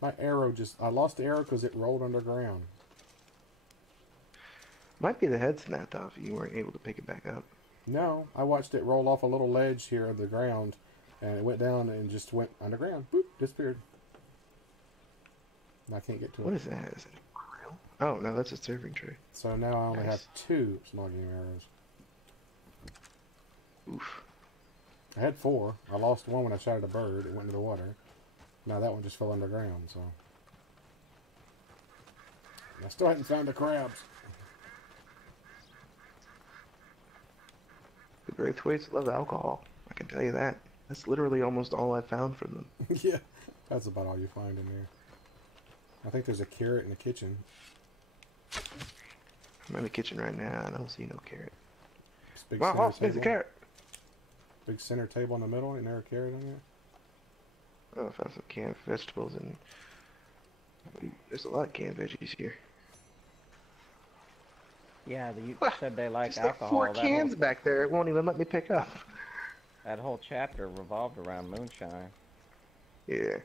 My arrow I lost the arrow because it rolled underground. Might be the head snapped off if you weren't able to pick it back up. No, I watched it roll off a little ledge here of the ground, and it went down and just went underground. Boop, disappeared. And I can't get to it. What is that? Is it a grill? Oh, no, that's a serving tray. So now I only Nice. have 2 small game arrows. Oof. I had 4. I lost one when I shot at a bird. It went into the water. Now that one just fell underground, so. I still haven't found the crabs. The Braithwaites love alcohol. I can tell you that. That's literally almost all I found from them. Yeah, that's about all you find in there. I think there's a carrot in the kitchen. I'm in the kitchen right now. I don't see no carrot. This big Wow, center there's a table. carrot. Big center table in the middle. Ain't there a carrot on there? Oh, I found some canned vegetables and there's a lot of canned veggies here. Yeah, you Well, said they like There's like alcohol. 4 cans back there. It won't even let me pick up. That whole chapter revolved around moonshine. Yeah.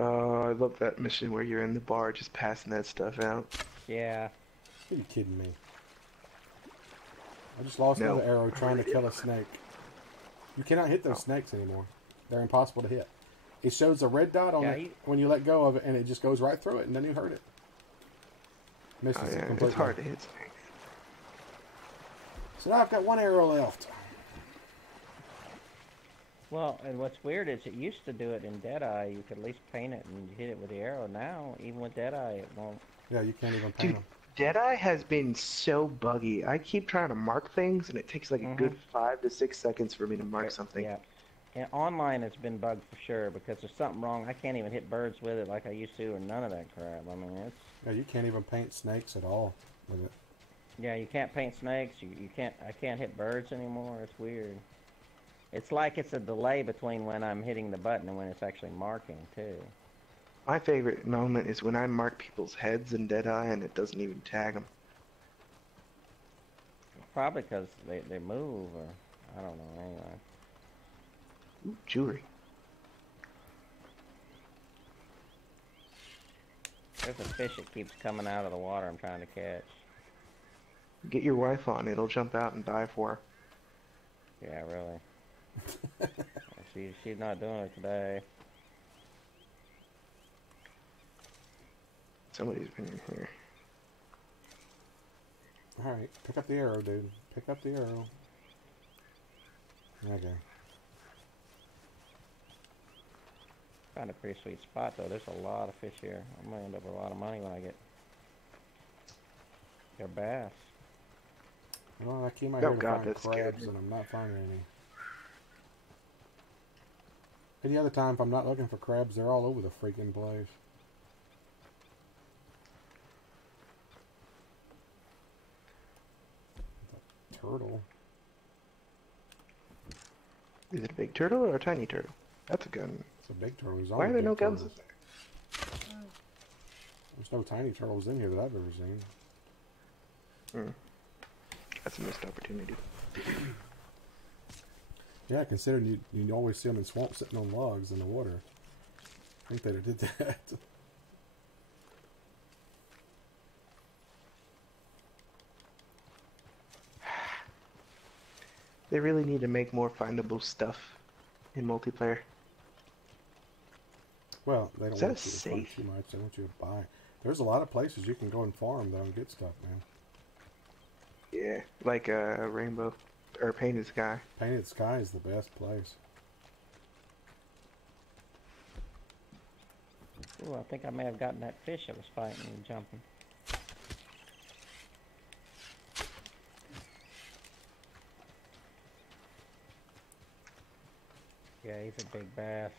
Oh, I love that mission where you're in the bar just passing that stuff out. Yeah. Are you kidding me? I just lost No. another arrow trying to kill a snake. You cannot hit those snakes anymore. They're impossible to hit. It shows a red dot on Yeah, it when you let go of it, and it just goes right through it and doesn't even hurt it. Misses Oh it yeah, completely. it's hard to hit snakes. So now I've got 1 arrow left. Well, and what's weird is it used to do it in Deadeye. You could at least paint it and hit it with the arrow. Now, even with Deadeye, it won't. Yeah, you can't even paint Dude, them. Deadeye has been so buggy. I keep trying to mark things, and it takes like a good 5 to 6 seconds for me to mark something. Yeah. And online it's been bugged for sure because there's something wrong. I can't even hit birds with it like I used to, or none of that crap. I mean, it's... Yeah, you can't even paint snakes at all with it. Yeah, you can't paint snakes. You can't... I can't hit birds anymore. It's weird. It's like it's a delay between when I'm hitting the button and when it's actually marking, too. My favorite moment is when I mark people's heads in Deadeye and it doesn't even tag them. Probably because they move, or... I don't know, anyway. Ooh, jewelry. There's a fish that keeps coming out of the water I'm trying to catch. Get your wife on, it'll jump out and die for her. Yeah, really. She's not doing it today. Somebody's been in here. Alright, pick up the arrow, dude. Pick up the arrow. Okay. Found a pretty sweet spot, though. There's a lot of fish here. I'm gonna end up with a lot of money when I get their bass. Well, I came out Oh, here to God, find that scared crabs, me. and I'm not finding any. Any other time, if I'm not looking for crabs, they're all over the freaking place. The turtle. Is it a big turtle or a tiny turtle? That's a gun. It's a big turtle. There's Why are only there no big guns in turtles. there? There's no tiny turtles in here that I've ever seen. That's a missed opportunity. Yeah, considering you always see them in swamps sitting on logs in the water. I think they did that. They really need to make more findable stuff in multiplayer. Well, they don't Is that want you to farm safe? too much. They want you to buy. There's a lot of places you can go and farm though and get stuff, man. Yeah, like a rainbow or painted sky. Painted Sky is the best place. Ooh, I think I may have gotten that fish that was fighting and jumping. Yeah, he's a big bass.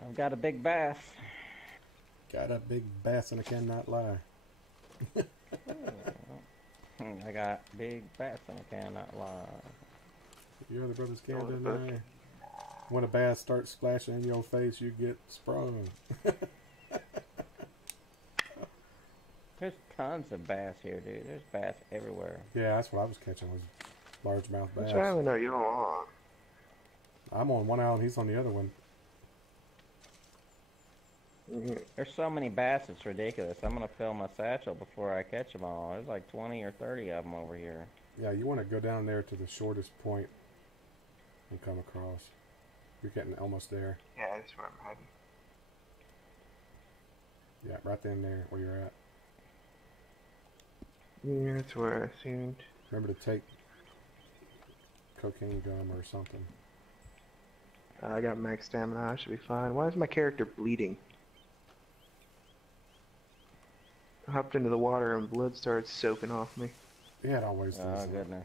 I've got a big bass. Got a big bass and I cannot lie. I got big bass and I cannot lie. Your other brothers can't deny. When a bass starts splashing in your face, you get sprung. There's tons of bass here, dude. There's bass everywhere. Yeah, that's what I was catching was largemouth bass. Which island are you on? I'm on one island, he's on the other one. There's so many bass, it's ridiculous. I'm gonna fill my satchel before I catch them all. There's like 20 or 30 of them over here. Yeah, you want to go down there to the shortest point and come across. You're getting almost there. Yeah, that's where I'm heading. Yeah, right then there where you're at. Yeah, that's where I assumed. Remember to take cocaine gum or something. I got max stamina, I should be fine. Why is my character bleeding? I hopped into the water and blood started soaking off me. Yeah, it always does. Oh, that. goodness.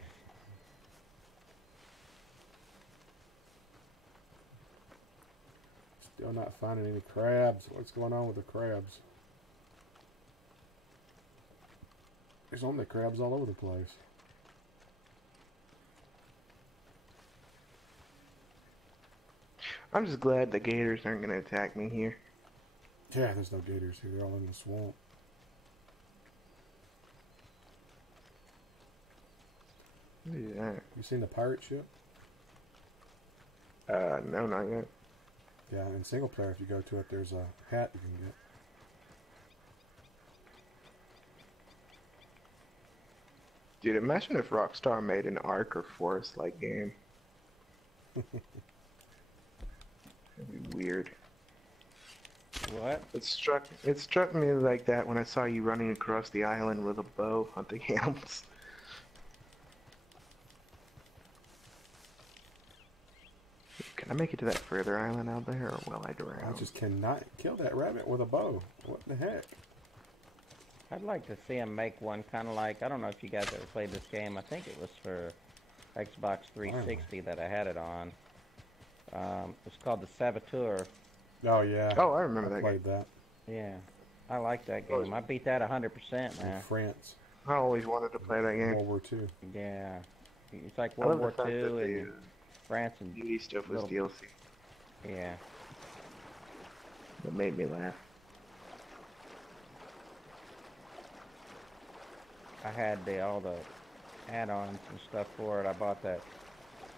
Still not finding any crabs. What's going on with the crabs? There's only crabs all over the place. I'm just glad the gators aren't going to attack me here. Yeah, there's no gators here. They're all in the swamp. What is that? You seen the pirate ship? No, not yet. Yeah, in single player, if you go to it, there's a hat you can get. Dude, imagine if Rockstar made an Ark or Forest-like game. That'd be weird. What? It struck me like that when I saw you running across the island with a bow hunting animals. Can I make it to that further island out there, or will I drown? I just cannot kill that rabbit with a bow. What the heck? I'd like to see him make one kind of like, I don't know if you guys ever played this game. I think it was for Xbox 360 that I had it on. It's called the Saboteur. Oh yeah. Oh, I remember that played that. Yeah, I like that game. I beat that 100%, In man. France. I always wanted to play that game. World War II. Yeah, it's like I love World the War fact that II the and France and beauty stuff was little- DLC. yeah. That made me laugh. I had all the add-ons and stuff for it. I bought that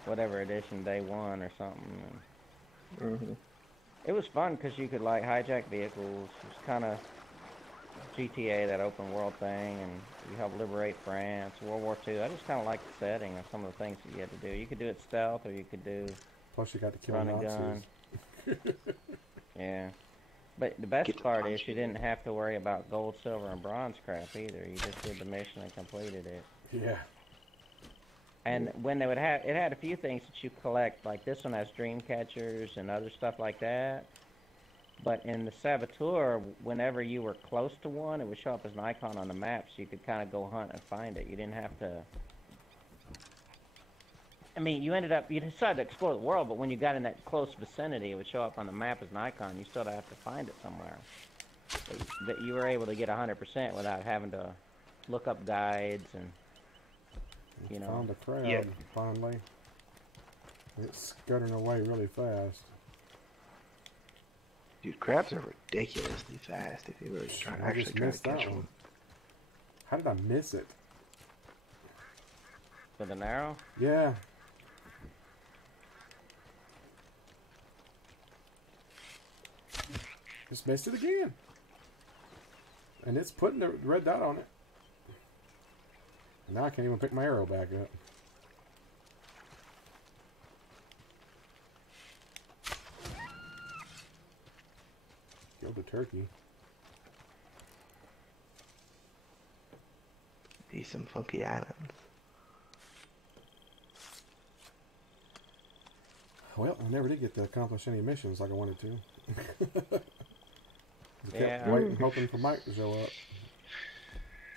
whatever edition day one or something. And Mm-hmm. it was fun because you could like hijack vehicles. It was kind of GTA, that open world thing, and you help liberate France, World War II. I just kind of like the setting of some of the things that you had to do. You could do it stealth, or you could do Plus, you got to kill run and Nazis. gun. Yeah. But the best Get to part is punch you it. didn't have to worry about gold, silver, and bronze crap either. You just did the mission and completed it. Yeah. And when they would have, it had a few things that you collect, like this one has dream catchers and other stuff like that. But in the Saboteur, whenever you were close to one, it would show up as an icon on the map, so you could kind of go hunt and find it. You didn't have to. I mean, you decided to explore the world, but when you got in that close vicinity, it would show up on the map as an icon. You still have to find it somewhere. That you were able to get 100% without having to look up guides and, you know. Found a crowd, Yeah. finally. It's scuttering away really fast. Dude, crabs are ridiculously fast if you were trying I just to missed that catch one. one. How did I miss it? For the narrow? Yeah. Just missed it again. And it's putting the red dot on it. And now I can't even pick my arrow back up. Killed the turkey. These some funky islands. Well, I never did get to accomplish any missions like I wanted to. I kept Yeah. waiting, hoping for Mike to show up.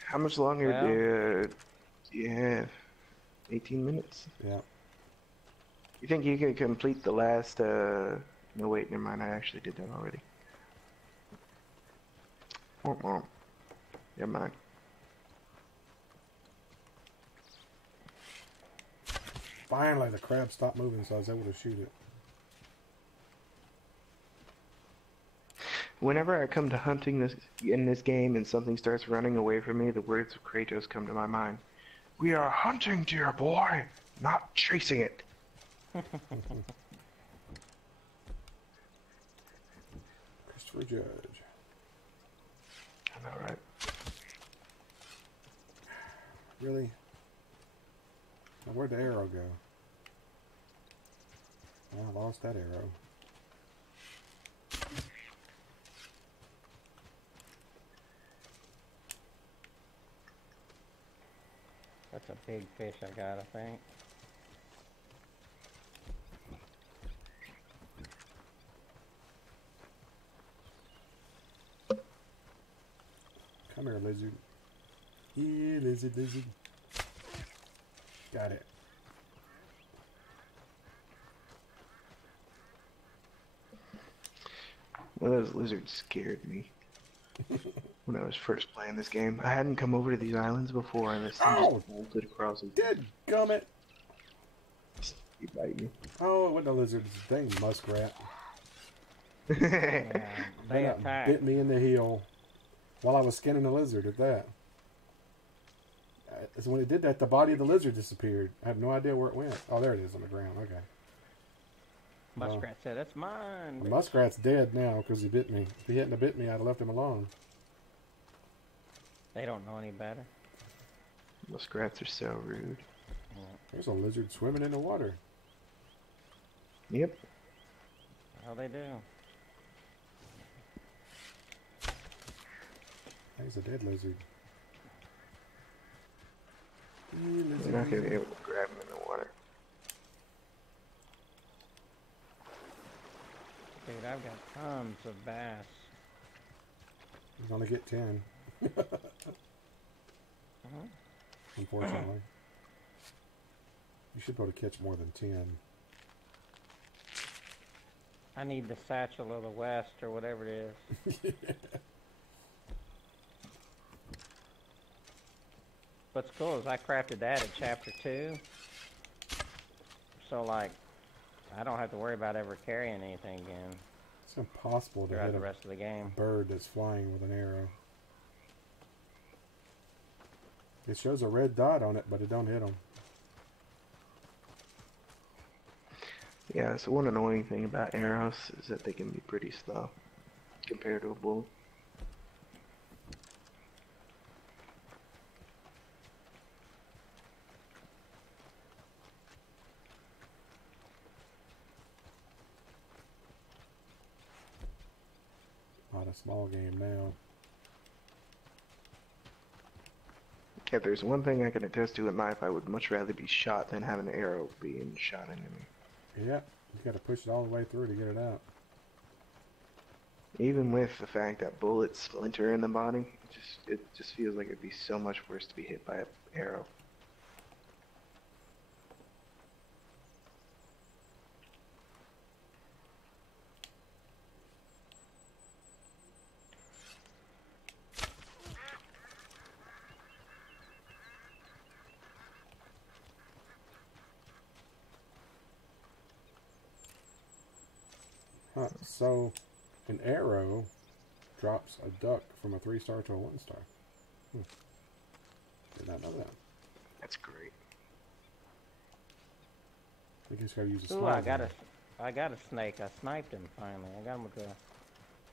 How much longer Well- do you have? 18 minutes? Yeah. You think you can complete the last, no wait, never mind, I actually did that already. Never mind. Finally, the crab stopped moving, so I was able to shoot it. Whenever I come to hunting in this game and something starts running away from me, the words of Kratos come to my mind. We are hunting, dear boy, not chasing it. Christopher Judge. I know, right? Really? Now, where'd the arrow go? I lost that arrow. That's a big fish I got, I think. Come here, lizard. Yeah, lizard, lizard. Got it. One of those lizards scared me when I was first playing this game. I hadn't come over to these islands before, and this thing Oh! just bolted across and Dead gummit! he bite you. Oh, it wasn't a lizard. It's a dang muskrat. Yeah, they Went out and attack. bit me in the heel while I was skinning the lizard at that. So when it did that, the body of the lizard disappeared. I have no idea where it went. Oh, there it is on the ground. Okay. Muskrat said, "That's mine." The muskrat's dead now because he bit me. If he hadn't have bit me, I'd have left him alone. They don't know any better. Muskrats are so rude. There's a lizard swimming in the water. Yep. How they do? There's a dead lizard. You're not gonna be able to grab him in the water. Dude, I've got tons of bass. He's gonna get 10. Unfortunately. You should be able to catch more than 10. I need the satchel of the West or whatever it is. What's cool is I crafted that at chapter 2. So, like, I don't have to worry about ever carrying anything again It's impossible to throughout hit the a rest of the game. bird that's flying with an arrow. It shows a red dot on it, but it don't hit them. Yeah, so one annoying thing about arrows is that they can be pretty slow compared to a bull. Not a small game now. If there's one thing I can attest to in life, I would much rather be shot than have an arrow being shot into me. Yeah, you got to push it all the way through to get it out. Even with the fact that bullets splinter in the body, it just feels like it'd be so much worse to be hit by an arrow. Huh, so an arrow drops a duck from a 3-star to a 1-star. Did not know that. That's great. I guess gotta use a Ooh, small I got gun. a snake. I sniped him finally. I got him with the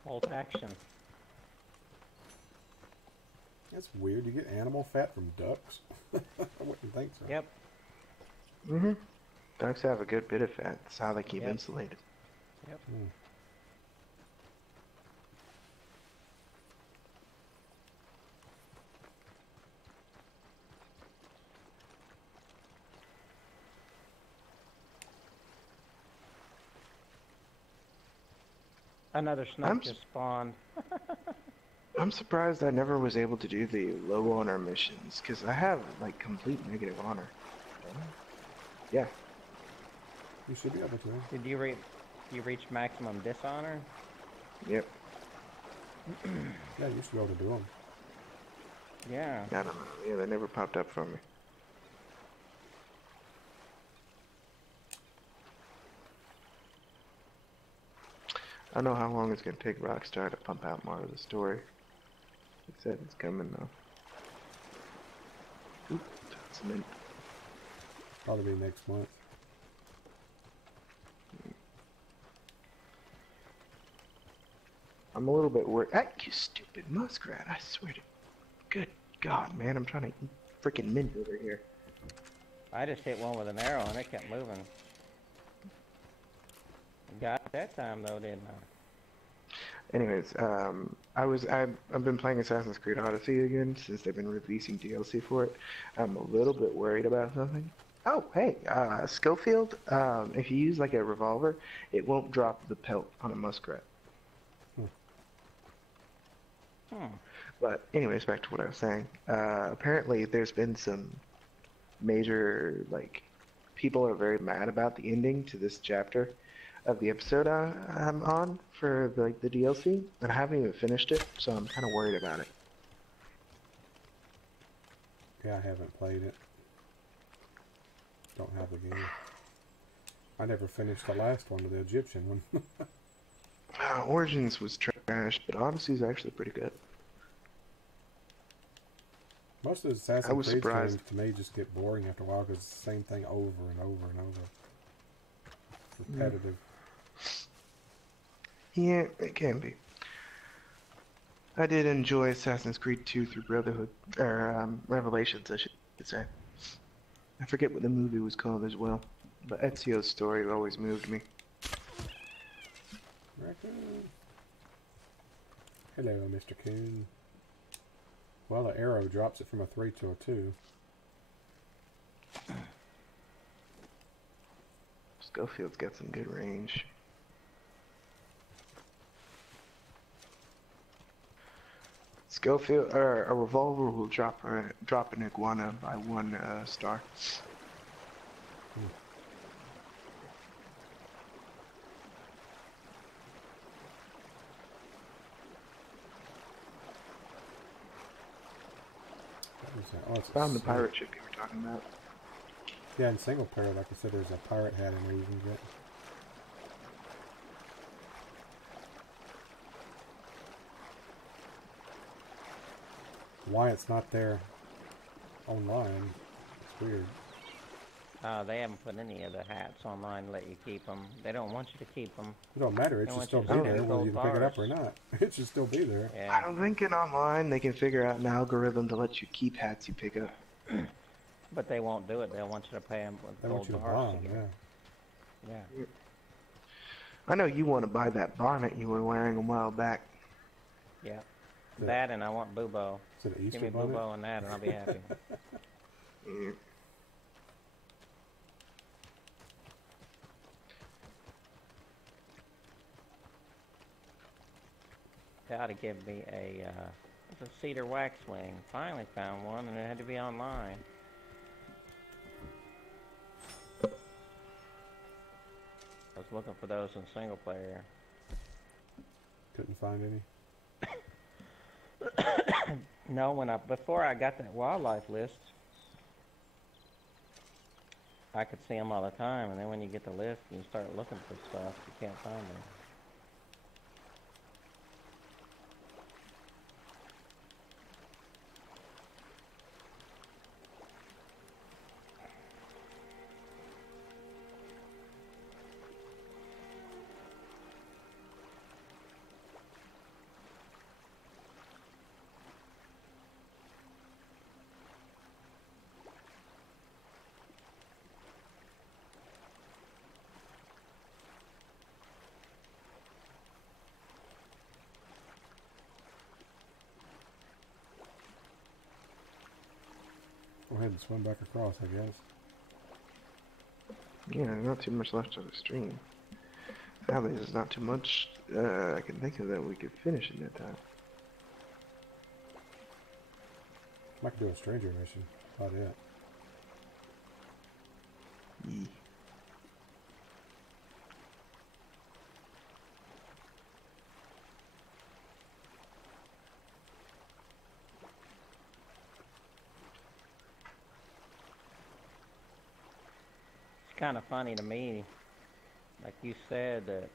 bolt action. That's weird. You get animal fat from ducks? I wouldn't think so. Yep. Mm-hmm. Ducks have a good bit of fat. That's how they keep Yep. insulated. Yep. Another snake just spawned. I'm surprised I never was able to do the low honor missions, because I have, like, complete negative honor. Yeah. You should be able to. Did you reach maximum dishonor? Yep. Yeah, you should be able to do them. Yeah. I don't know. Yeah, they never popped up for me. I don't know how long it's going to take Rockstar to pump out more of the story. It said it's coming though. Oop, that's mint. Probably be next month. I'm a little bit worried. Ah, you stupid muskrat! I swear to. Good God, man! I'm trying to eat freaking mint over here. I just hit one with an arrow and it kept moving. Got it that time though, didn't I? Anyways, I've been playing Assassin's Creed Odyssey again since they've been releasing DLC for it. I'm a little bit worried about something. Oh, hey, Schofield, if you use like a revolver, it won't drop the pelt on a muskrat. But anyways, back to what I was saying. Apparently there's been some major, like, people are very mad about the ending to this chapter of the episode I'm on for the DLC, and I haven't even finished it, so I'm kind of worried about it. Yeah, I haven't played it. Don't have the game. I never finished the last one, the Egyptian one. Origins was trash, but Odyssey's actually pretty good. Most of the Assassin's I was Creed surprised. games to me just get boring after a while because it's the same thing over and over and over. Repetitive. Yeah, it can be. I did enjoy Assassin's Creed 2 through Brotherhood, or Revelations, I should say. I forget what the movie was called as well, but Ezio's story always moved me. Raccoon. Hello, Mr. Coon. Well, the arrow drops it from a 3 to a 2. Schofield's got some good range. Schofield or a revolver will drop an iguana by 1 star. Oh, it's Found the pirate ship you were talking about. Yeah, in single player, like I said, there's a pirate hat in there you can get. Why it's not there online, it's weird. They haven't put any of the hats online to let you keep them. They don't want you to keep them. It don't matter, it should still be there whether you can pick it up or not. It should still be there. Yeah. I don't think in online they can figure out an algorithm to let you keep hats you pick up. But they won't do it. They'll want you to pay them with They gold want you to bars buy to them, get yeah. Yeah. I know you want to buy that bonnet you were wearing a while back. Yeah. That and I want Bubo. Is it an Easter Give me bonnet? Bubo and that and I'll be happy. Mm. They ought to give me a cedar wax wing. Finally found one and it had to be online. I was looking for those in single player. Couldn't find any. No, before I got that wildlife list, I could see them all the time, and then when you get the list and you start looking for stuff, you can't find them. Go ahead and swim back across, I guess. Yeah, not too much left of the stream. Sadly, there's not too much I can think of that we could finish in that time. I could do a stranger mission. About it. Yee. It's kind of funny to me, like you said, that,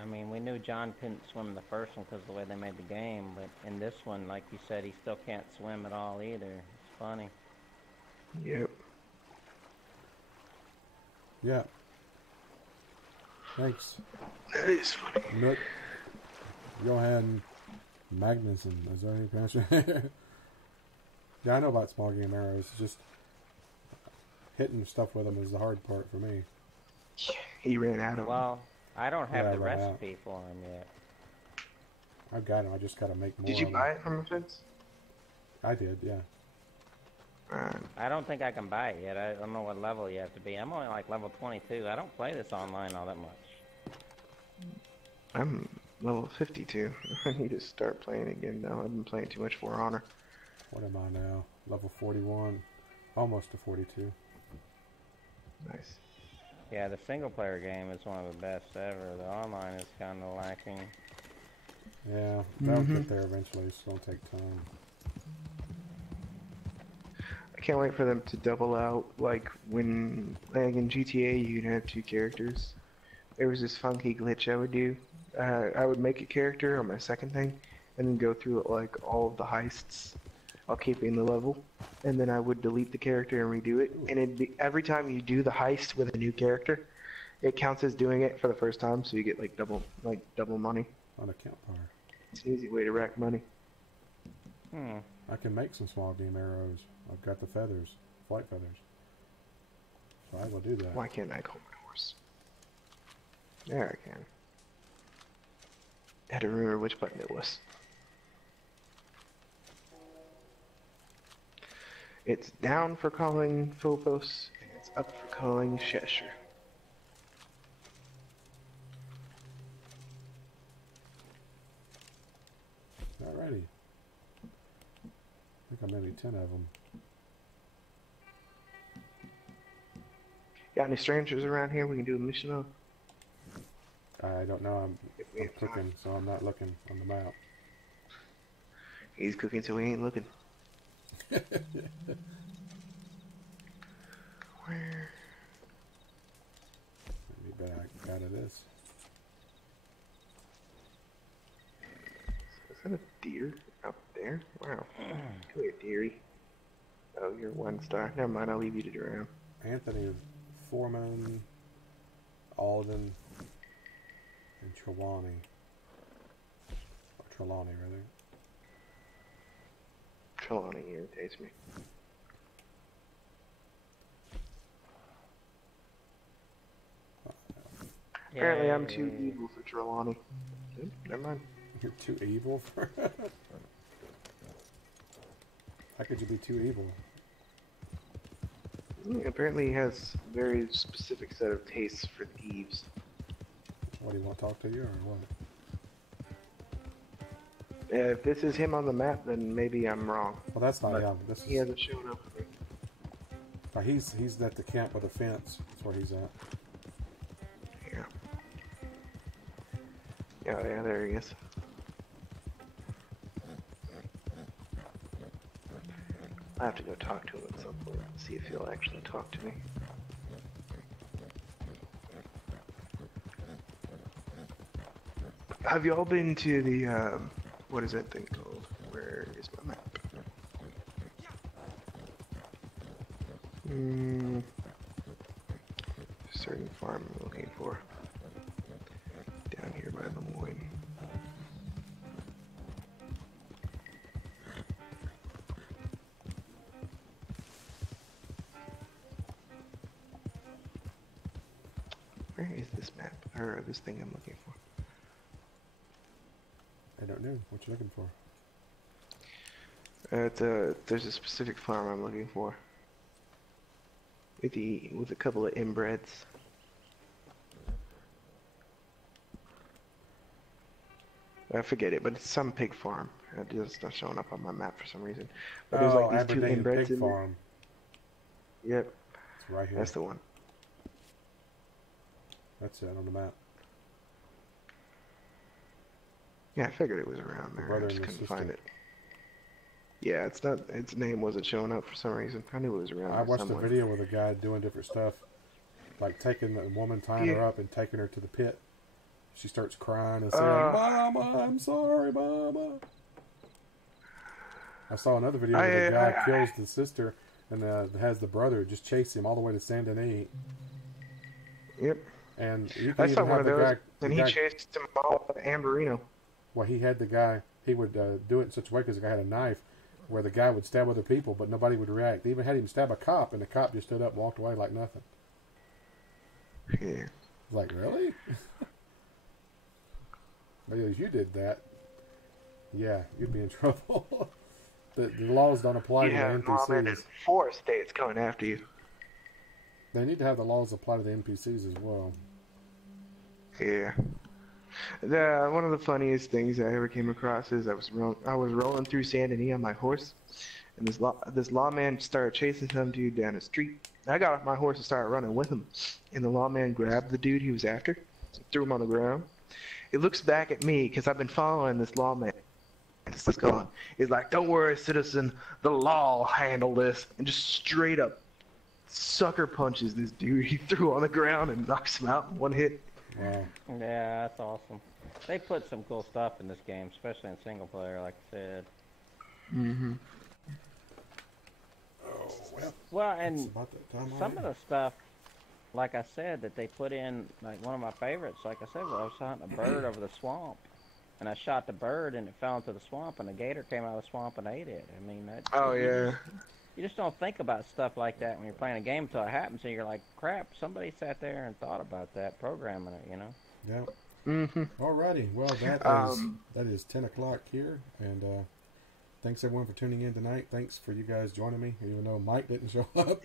I mean, we knew John couldn't swim in the first one because of the way they made the game, but in this one, like you said, he still can't swim at all either. It's funny. Yep. Yeah. Thanks. That is funny. Nook. Johan Magnuson. Is that how you pronounce it? Yeah, I know about small game arrows. Just hitting stuff with them is the hard part for me. He ran out of them. Well, I don't have Yeah, the right recipe for him yet. I've got them. I just got to make more. Did you of buy them. it from a fence? I did, yeah. I don't think I can buy it yet. I don't know what level you have to be. I'm only like level 22. I don't play this online all that much. I'm level 52. I need to start playing again now. I've been playing too much For Honor. What am I now? Level 41. Almost to 42. Nice. Yeah, the single player game is one of the best ever. The online is kind of lacking. Yeah, that'll get there eventually. It's going to take time. I can't wait for them to double out, like when, like in GTA, you'd have 2 characters. There was this funky glitch I would do. I would make a character on my second thing, and then go through like all of the heists while keeping the level, and then I would delete the character and redo it. And it'd be, every time you do the heist with a new character, it counts as doing it for the first time, so you get like double money. On a campfire. It's an easy way to rack money. I can make some small game arrows. I've got the feathers. Flight feathers. So I will do that. Why can't I call my horse? There I can. I had to remember which button it was. It's down for calling Phobos, and it's up for calling Cheshire. Alright. Alrighty. I think I'm maybe 10 of them. Got any strangers around here we can do a mission on? I don't know. I'm have cooking, time. so I'm not looking on the map. He's cooking, so we ain't looking. Where? Let me bet I got this. Is that a deer up there? Wow. Come here, dearie. Oh, you're 1 star. Never mind, I'll leave you to drown. Anthony Foreman, Alden, and Trelawney. Or Trelawney, rather. Trelawney irritates me. Apparently I'm too evil for Trelawney. Oop, never mind. You're too evil for How could you be too evil? Apparently he has a very specific set of tastes for thieves. What, do you want to talk to you or what? If this is him on the map, then maybe I'm wrong. Well, that's not But him. This he is, hasn't shown up for me. he's at the camp with a fence. That's where he's at. Yeah. Yeah, there he is. I have to go talk to him at some point and see if he'll actually talk to me. Have y'all been to the, what is that thing called? Where is my map? Certain farm I'm looking for. Down here by Lemoyne. Where is this map? Or this thing I'm looking for? I don't know. What you looking for? There's a specific farm I'm looking for. With a couple of inbreds. I forget it, but it's some pig farm. It's not showing up on my map for some reason. But there's like these Aberdeen two inbreds Pig in there. Farm. Yep, It's right here. that's the one. That's it on the map. Yeah, I figured it was around there. brother I just and couldn't sister. find it. Yeah, it's not. Its name wasn't showing up for some reason. I knew it was around I there watched somewhere. a video with a guy doing different stuff, like taking the woman, tying her up, and taking her to the pit. She starts crying and saying, "Mama, I'm sorry, Mama." I saw another video where the guy kills the sister and has the brother just chase him all the way to Saint Denis. Yep. And you I can saw even one have of the those, guy. and he chased him all with Amberino. Well, he had the guy. He would do it in such a way because the guy had a knife, where the guy would stab other people, but nobody would react. They even had him stab a cop, and the cop just stood up and walked away like nothing. Yeah. Like, really? Because you did that, yeah, you'd be in trouble. The laws don't apply to the Mom, in NPCs. 4 states coming after you. They need to have the laws apply to the NPCs as well. Yeah. One of the funniest things I ever came across is I was rolling through Saint Denis on my horse, and this lawman started chasing some dude down the street. I got off my horse and started running with him, and the lawman grabbed the dude he was after, threw him on the ground. He looks back at me because I've been following this lawman. It's gone. He's like, "Don't worry, citizen. The law will handle this," and just straight up sucker punches this dude he threw on the ground and knocks him out in one hit. Wow. Yeah, that's awesome. They put some cool stuff in this game, especially in single player, like I said. Mm-hmm. Oh, well. Well, It's and about that time some already. of the stuff, like I said, that they put in, like one of my favorites, like I said, was I was hunting a bird over the swamp. And I shot the bird and it fell into the swamp and a gator came out of the swamp and ate it. I mean, that. Oh, yeah. You just don't think about stuff like that when you're playing a game until it happens and you're like, crap, somebody sat there and thought about that, programming it, you know? Yeah. Mm-hmm. Alrighty. Well, that is 10 o'clock here, and thanks everyone for tuning in tonight. Thanks for you guys joining me, even though Mike didn't show up.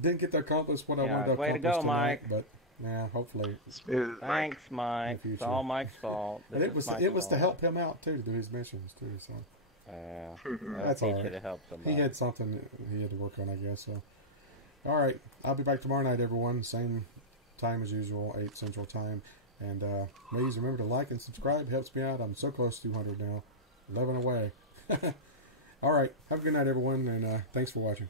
Didn't get to accomplish what I wanted to way to accomplish go, tonight, Mike. but Yeah, hopefully. Smooth. Thanks, Mike. In the It's all Mike's fault. And This it is was to Mike's help him out too, to do his missions too. So fault. that's all right. Should have helped somebody. He had something he had to work on, I guess. So, all right, I'll be back tomorrow night, everyone. Same time as usual, 8 Central Time. And please remember to like and subscribe. It helps me out. I'm so close to 200 now. 11 away. All right, have a good night, everyone, and thanks for watching.